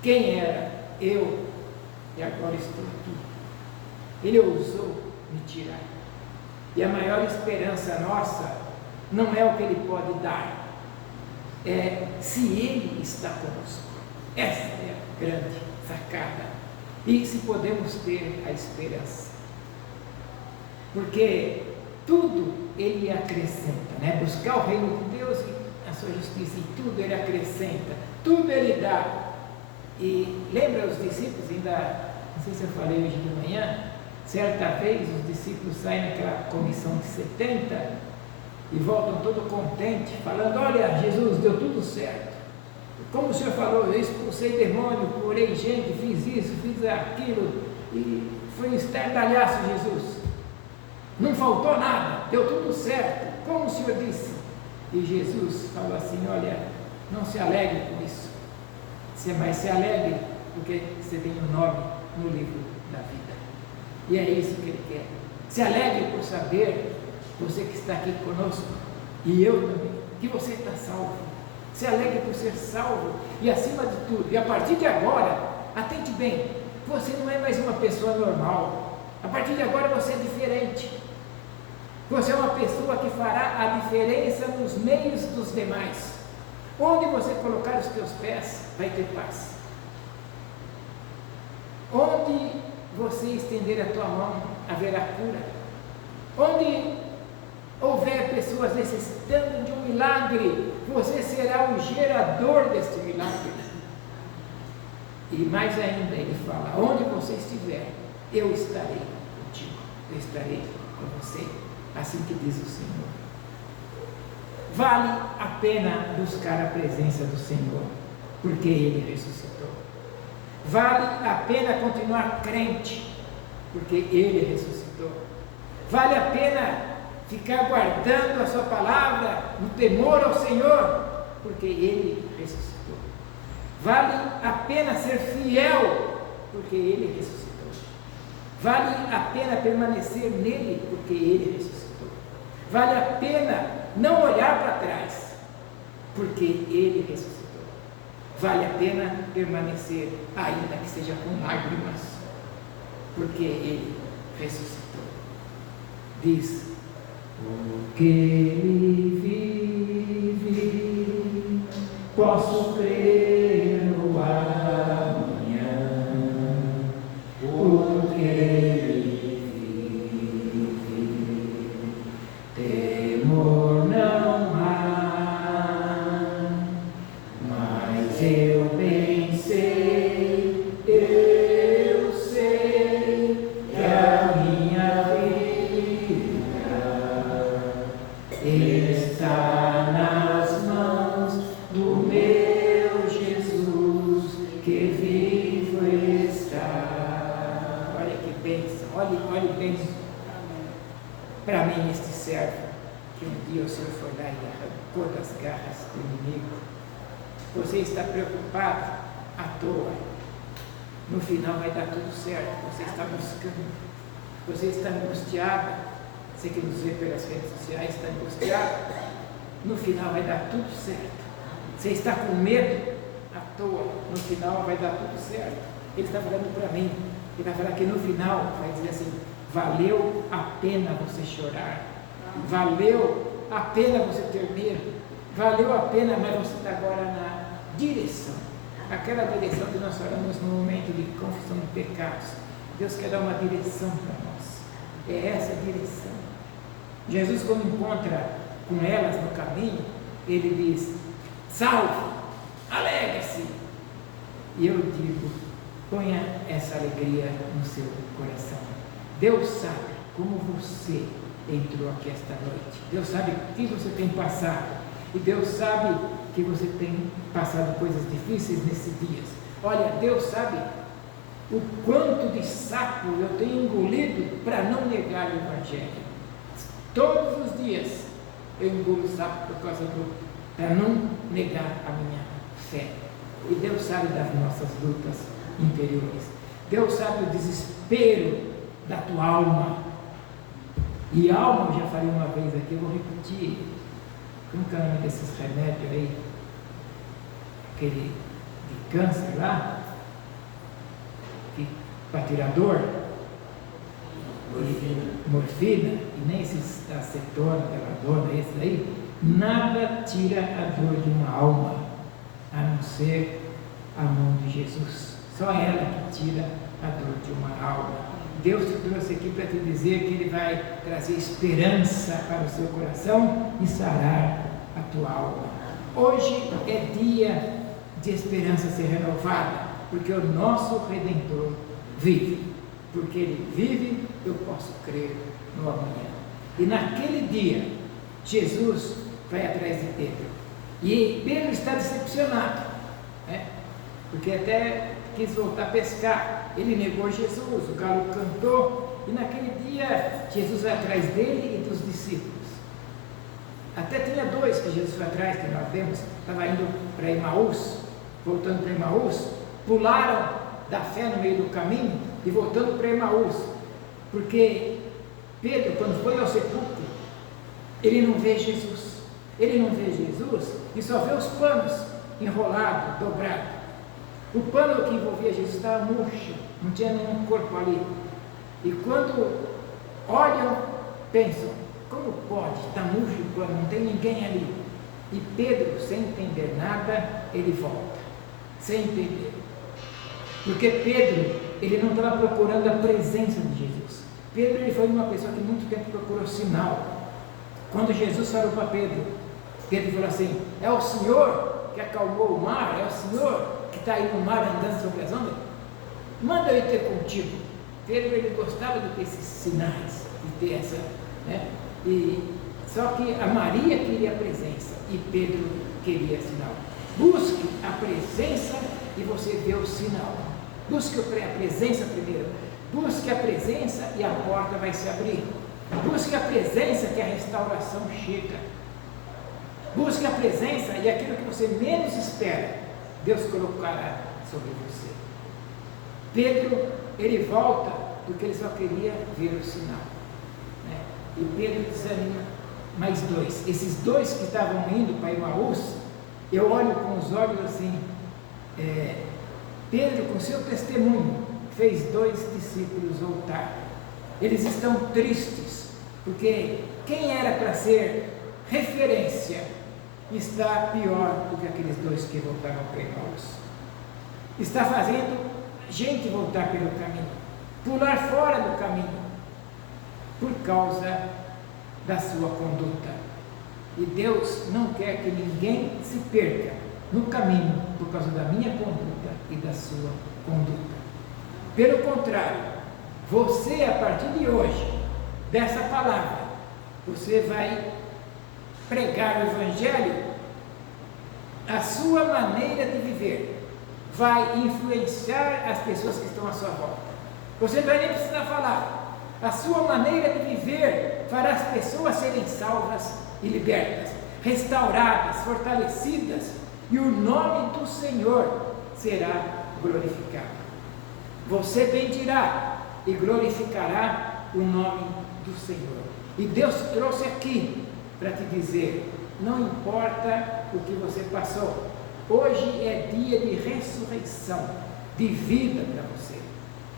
Quem era? Eu, e agora estou aqui. Ele ousou me tirar. E a maior esperança nossa não é o que ele pode dar, é se ele está conosco. Essa é a grande sacada. E se podemos ter a esperança. Porque tudo ele acrescenta, né? Buscar o reino de Deus e a sua justiça, e tudo ele acrescenta, tudo ele dá. E lembra os discípulos, ainda, não sei se eu falei hoje de manhã, certa vez os discípulos saem naquela comissão de 70 e voltam todo contente, falando: olha, Jesus, deu tudo certo. Como o Senhor falou, eu expulsei demônio, curei gente, fiz isso, fiz aquilo, e foi um estardalhaço, Jesus. Não faltou nada, deu tudo certo, como o Senhor disse. E Jesus falou assim: olha, não se alegre com isso, mas se alegre porque você tem um nome no livro da vida. E é isso que ele quer. Se alegre por saber, você que está aqui conosco, e eu também, que você está salvo. Se alegre por ser salvo, e acima de tudo, e a partir de agora, atente bem, você não é mais uma pessoa normal. A partir de agora você é diferente. Você é uma pessoa que fará a diferença nos meios dos demais. Onde você colocar os teus pés, vai ter paz. Onde você estender a tua mão, haverá cura. Onde houver pessoas necessitando de um milagre, você será o gerador deste milagre. E mais ainda ele fala: onde você estiver, eu estarei contigo, eu estarei com você, assim que diz o Senhor. Vale a pena buscar a presença do Senhor, porque Ele ressuscitou. Vale a pena continuar crente, porque Ele ressuscitou. Vale a pena ficar guardando a sua palavra no temor ao Senhor, porque Ele ressuscitou. Vale a pena ser fiel, porque Ele ressuscitou. Vale a pena permanecer nele, porque Ele ressuscitou. Vale a pena não olhar para trás, porque Ele ressuscitou. Vale a pena permanecer, ainda que seja com lágrimas, porque Ele ressuscitou. Diz: porque Ele vive, posso crer no amanhã, porque Ele vive, temor não há, mas eu bem sei, eu sei que a minha está nas mãos do meu Jesus, que vivo está. Olha que bênção, olha bênção para mim este servo, que um dia o Senhor foi lá e arrancou das garras do inimigo. Você está preocupado à toa, no final vai dar tudo certo. Você está buscando, você está angustiado. Você que nos vê pelas redes sociais está angustiado, no final vai dar tudo certo. Você está com medo à toa, no final vai dar tudo certo. Ele está falando para mim, ele vai falar que no final vai dizer assim: valeu a pena você chorar, valeu a pena você ter medo, valeu a pena, mas você está agora na direção, aquela direção que nós falamos no momento de confissão de pecados. Deus quer dar uma direção para nós, é essa direção. Jesus, quando encontra com elas no caminho, ele diz: salve, alegre-se. E eu digo: ponha essa alegria no seu coração. Deus sabe como você entrou aqui esta noite. Deus sabe o que você tem passado. E Deus sabe que você tem passado coisas difíceis nesses dias. Olha, Deus sabe o quanto de sapo eu tenho engolido para não negar o Evangelho. Todos os dias eu engulo o sapo por causa para não negar a minha fé. E Deus sabe das nossas lutas interiores. Deus sabe o desespero da tua alma. E alma, eu já falei uma vez aqui, eu vou repetir. Como que é o nome desses remédios aí? Aquele de câncer lá? Para tirar dor? Morfina, e nem esses acetona, peladona, esses aí, nada tira a dor de uma alma, a não ser a mão de Jesus. Só ela que tira a dor de uma alma. Deus te trouxe aqui para te dizer que Ele vai trazer esperança para o seu coração e sarar a tua alma. Hoje é dia de esperança ser renovada, porque o nosso Redentor vive. Porque Ele vive, eu posso crer no amanhã. E naquele dia, Jesus vai atrás de Pedro. E Pedro está decepcionado, né? Porque até quis voltar a pescar. Ele negou Jesus, o galo cantou. E naquele dia, Jesus vai atrás dele e dos discípulos. Até tinha dois que Jesus foi atrás, que nós vemos. Estava indo para Emaús, voltando para Emaús. Pularam da fé no meio do caminho e voltando para Emaús, porque Pedro, quando foi ao sepulcro, ele não vê Jesus, e só vê os panos enrolados, dobrados. O pano que envolvia Jesus estava murcho, não tinha nenhum corpo ali. E quando olham, pensam: como pode? Está murcho o pano, não tem ninguém ali. E Pedro, sem entender nada, ele volta, sem entender. Porque Pedro, ele não estava procurando a presença de Jesus. Pedro, ele foi uma pessoa que muito tempo procurou sinal. Quando Jesus falou para Pedro, Pedro falou assim: é o Senhor que acalmou o mar? É o Senhor que está aí no mar andando sobre as ondas? Manda eu ir ter contigo. Pedro, ele gostava de ter esses sinais, de ter essa, né? Só que a Maria queria a presença e Pedro queria sinal. Busque a presença e você vê o sinal. Busque a presença primeiro. Busque a presença e a porta vai se abrir. Busque a presença que a restauração chega. Busque a presença e aquilo que você menos espera, Deus colocará sobre você. Pedro, ele volta porque ele só queria ver o sinal, né? E Pedro desanima mais dois. Esses dois que estavam indo para Emaús, eu olho com os olhos assim, Pedro, com seu testemunho, fez 2 discípulos voltar. Eles estão tristes, porque quem era para ser referência está pior do que aqueles 2 que voltaram para Emaús. Está fazendo gente voltar pelo caminho, pular fora do caminho, por causa da sua conduta. E Deus não quer que ninguém se perca no caminho por causa da minha conduta e da sua conduta. Pelo contrário, você, a partir de hoje, dessa palavra, você vai pregar o Evangelho, a sua maneira de viver vai influenciar as pessoas que estão à sua volta. Você não vai nem precisar falar. A sua maneira de viver fará as pessoas serem salvas e libertas, restauradas, fortalecidas, e o nome do Senhor será glorificado. Você bendirá e glorificará o nome do Senhor. E Deus trouxe aqui para te dizer, não importa o que você passou, hoje é dia de ressurreição, de vida para você.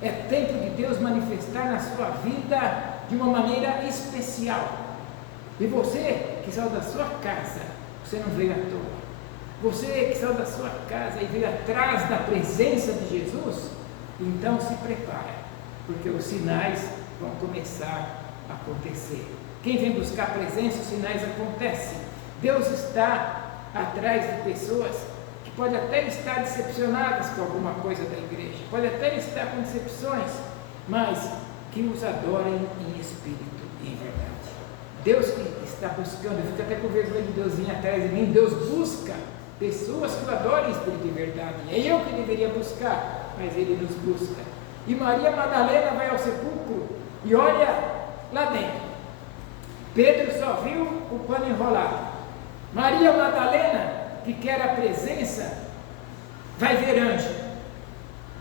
É tempo de Deus manifestar na sua vida de uma maneira especial. E você que saiu da sua casa, você não veio à toa. Você que saiu da sua casa e veio atrás da presença de Jesus, então se prepara, porque os sinais vão começar a acontecer. Quem vem buscar a presença, os sinais acontecem. Deus está atrás de pessoas que podem até estar decepcionadas com alguma coisa da igreja, podem até estar com decepções, mas que os adorem em espírito e em verdade. Deus que está buscando, eu fico até com vergonha de Deus vir atrás de mim, Deus busca pessoas que o adorem em espírito e em verdade. É eu que deveria buscar, mas Ele nos busca. E Maria Madalena vai ao sepulcro e olha lá dentro. Pedro só viu o pano enrolado. Maria Madalena, que quer a presença, vai ver anjo.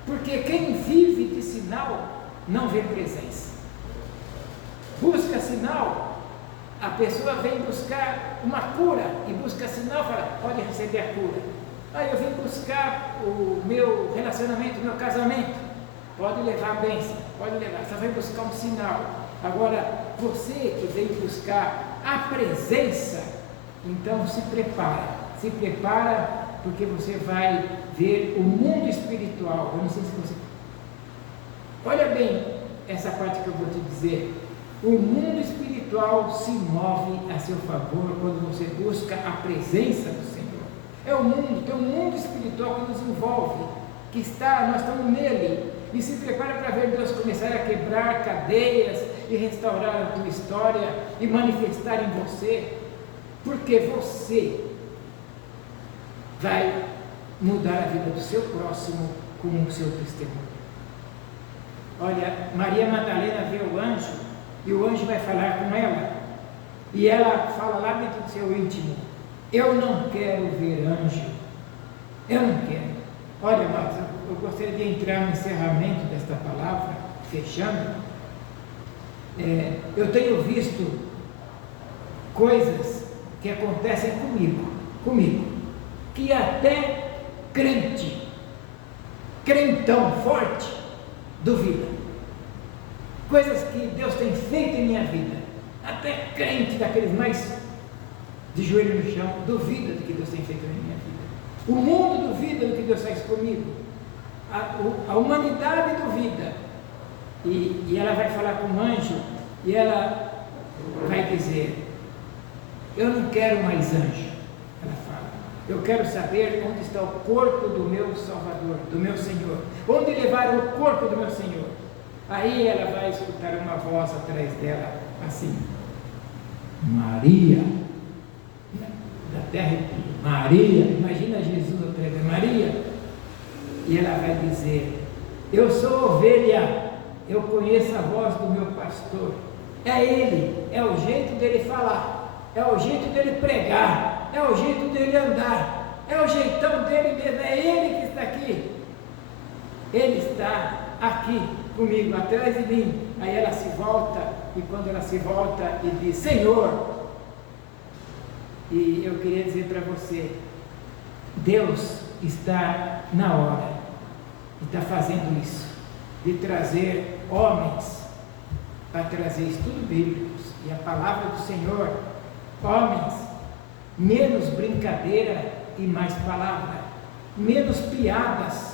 Porque quem vive de sinal não vê presença. Busca sinal, a pessoa vem buscar uma cura e busca sinal, fala, pode receber a cura. Eu vim buscar o meu relacionamento, o meu casamento, pode levar a bênção, pode levar, só vai buscar um sinal. Agora, você que veio buscar a presença, então se prepara, porque você vai ver o mundo espiritual. Eu não sei se você... Olha bem essa parte que eu vou te dizer. O mundo espiritual se move a seu favor quando você busca a presença do Senhor. É o mundo, tem um mundo espiritual que nos envolve, que nós estamos nele, e se prepara para ver Deus começar a quebrar cadeias e restaurar a tua história e manifestar em você, porque você vai mudar a vida do seu próximo com o seu testemunho. Olha, Maria Madalena vê o anjo, e o anjo vai falar com ela, e ela fala lá dentro do seu íntimo, eu não quero ver anjo, eu não quero. Olha, mas eu gostaria de entrar no encerramento desta palavra, fechando. Eu tenho visto coisas que acontecem comigo, que até crentão forte, duvida. Coisas que Deus tem feito em minha vida, até crente daqueles mais de joelho no chão, duvida do que Deus tem feito em minha vida. O mundo duvida do que Deus faz comigo, a humanidade duvida, e ela vai falar com o anjo, e ela vai dizer, eu não quero mais anjo. Ela fala, eu quero saber onde está o corpo do meu Salvador, do meu Senhor, onde levar o corpo do meu Senhor. Aí ela vai escutar uma voz atrás dela, assim, Maria, da terra, Maria, imagina Jesus atrás de Maria, e ela vai dizer, Eu sou ovelha, eu conheço a voz do meu pastor. É ele, é o jeito dele falar, é o jeito dele pregar, é o jeito dele andar, é o jeitão dele mesmo, é ele que está aqui. Ele está aqui comigo, atrás de mim. Aí ela se volta, e quando ela se volta e diz: Senhor, e eu queria dizer para você, Deus está na hora, está fazendo isso, de trazer homens para trazer estudos bíblicos e a palavra do Senhor, homens, menos brincadeira e mais palavra, menos piadas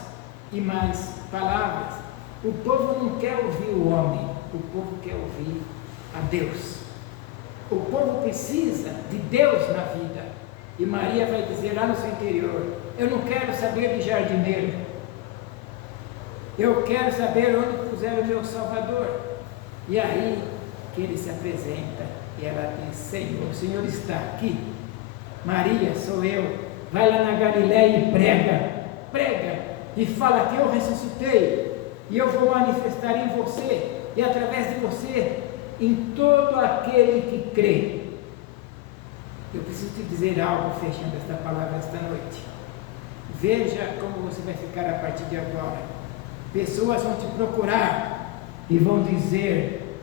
e mais palavras. O povo não quer ouvir o homem, o povo quer ouvir a Deus. O povo precisa de Deus na vida. E Maria vai dizer lá no seu interior: eu não quero saber de jardineiro, eu quero saber onde puseram o meu Salvador. E aí que ele se apresenta e ela diz: Senhor, o Senhor está aqui. Maria, sou eu. Vai lá na Galileia e prega e fala que eu ressuscitei e eu vou manifestar em você e através de você em todo aquele que crê. Eu preciso te dizer algo fechando esta palavra esta noite. Veja como você vai ficar a partir de agora. Pessoas vão te procurar e vão dizer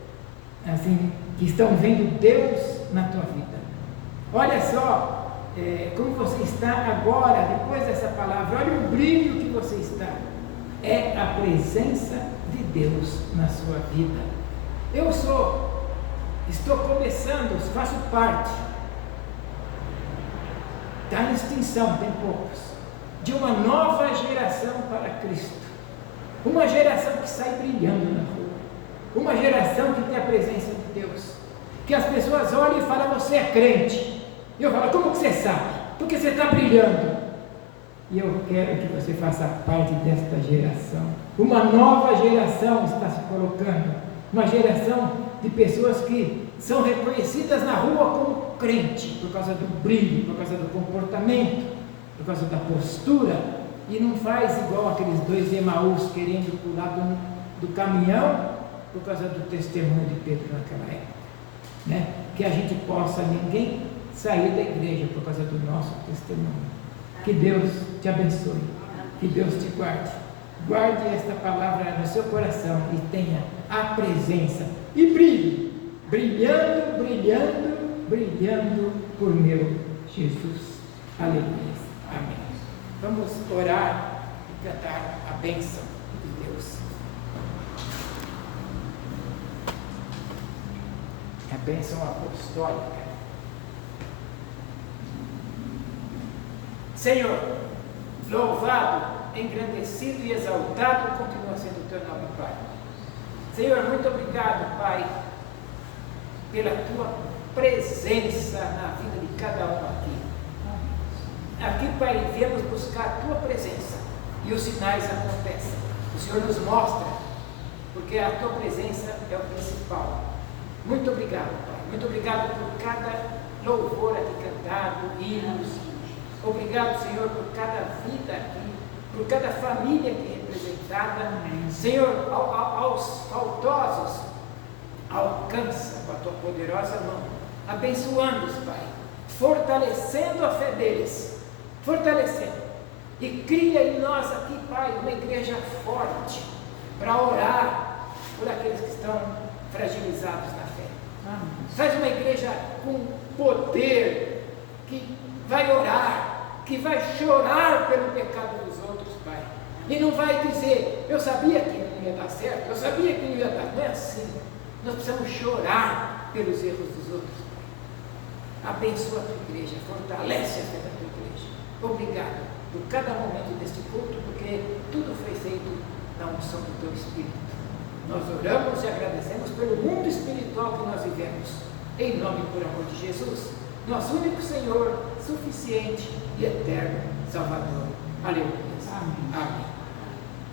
assim, que estão vendo Deus na tua vida. Olha só como você está agora, depois dessa palavra. Olha o brilho que você está. É a presença de Deus na sua vida. Estou começando, faço parte, está em extinção, tem poucos, de uma nova geração para Cristo. Uma geração que sai brilhando na rua. Uma geração que tem a presença de Deus. Que as pessoas olham e falam: você é crente. E eu falo: como que você sabe? Porque você está brilhando. E eu quero que você faça parte desta geração. Uma nova geração está se colocando. Uma geração de pessoas que são reconhecidas na rua como crente, por causa do brilho, por causa do comportamento, por causa da postura, e não faz igual aqueles dois Emaús querendo pular do caminhão por causa do testemunho de Pedro naquela época, né? Que a gente possa, ninguém sair da igreja por causa do nosso testemunho. Que Deus te abençoe, que Deus te guarde. Guarde esta palavra no seu coração e tenha a presença e brilhe, brilhando por meu Jesus. Aleluia. Amém. Vamos orar e cantar a bênção de Deus. A bênção apostólica. Senhor, louvado, engrandecido e exaltado continua sendo o teu nome, Pai. Senhor, muito obrigado, Pai, pela tua presença na vida de cada um aqui. Aqui, Pai, viemos buscar a tua presença e os sinais acontecem. O Senhor nos mostra, porque a tua presença é o principal. Muito obrigado, Pai. Muito obrigado por cada louvor aqui cantado, hinos. Obrigado, Senhor, por cada vida aqui, por cada família aqui representada. Senhor, aos faltosos, alcança com a tua poderosa mão, abençoando-os, Pai, fortalecendo a fé deles, fortalecendo, e cria em nós aqui, Pai, uma igreja forte, para orar por aqueles que estão fragilizados na fé. Faz uma igreja com poder, que vai orar, que vai chorar pelo pecado dos outros, Pai, e não vai dizer: eu sabia que não ia dar certo, eu sabia que não ia dar. Não é assim. Nós precisamos chorar pelos erros dos outros, Pai. Abençoa a tua igreja, fortalece a fé da tua igreja. Obrigado por cada momento deste culto, porque tudo foi feito na unção do teu Espírito. Nós oramos e agradecemos pelo mundo espiritual que nós vivemos, em nome e por amor de Jesus, nosso único Senhor, suficiente e eterno Salvador. Aleluia. Amém. Amém.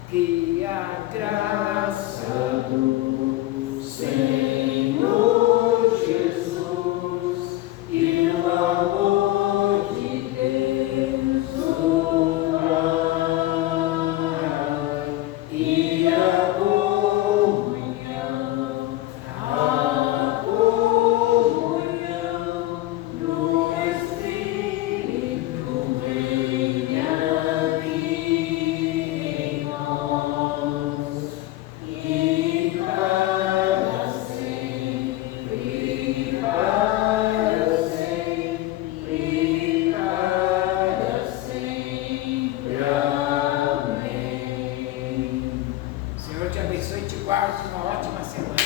Que a graça do Senhor Jesus e o amor de Deus o Pai e a tarde, uma ótima semana.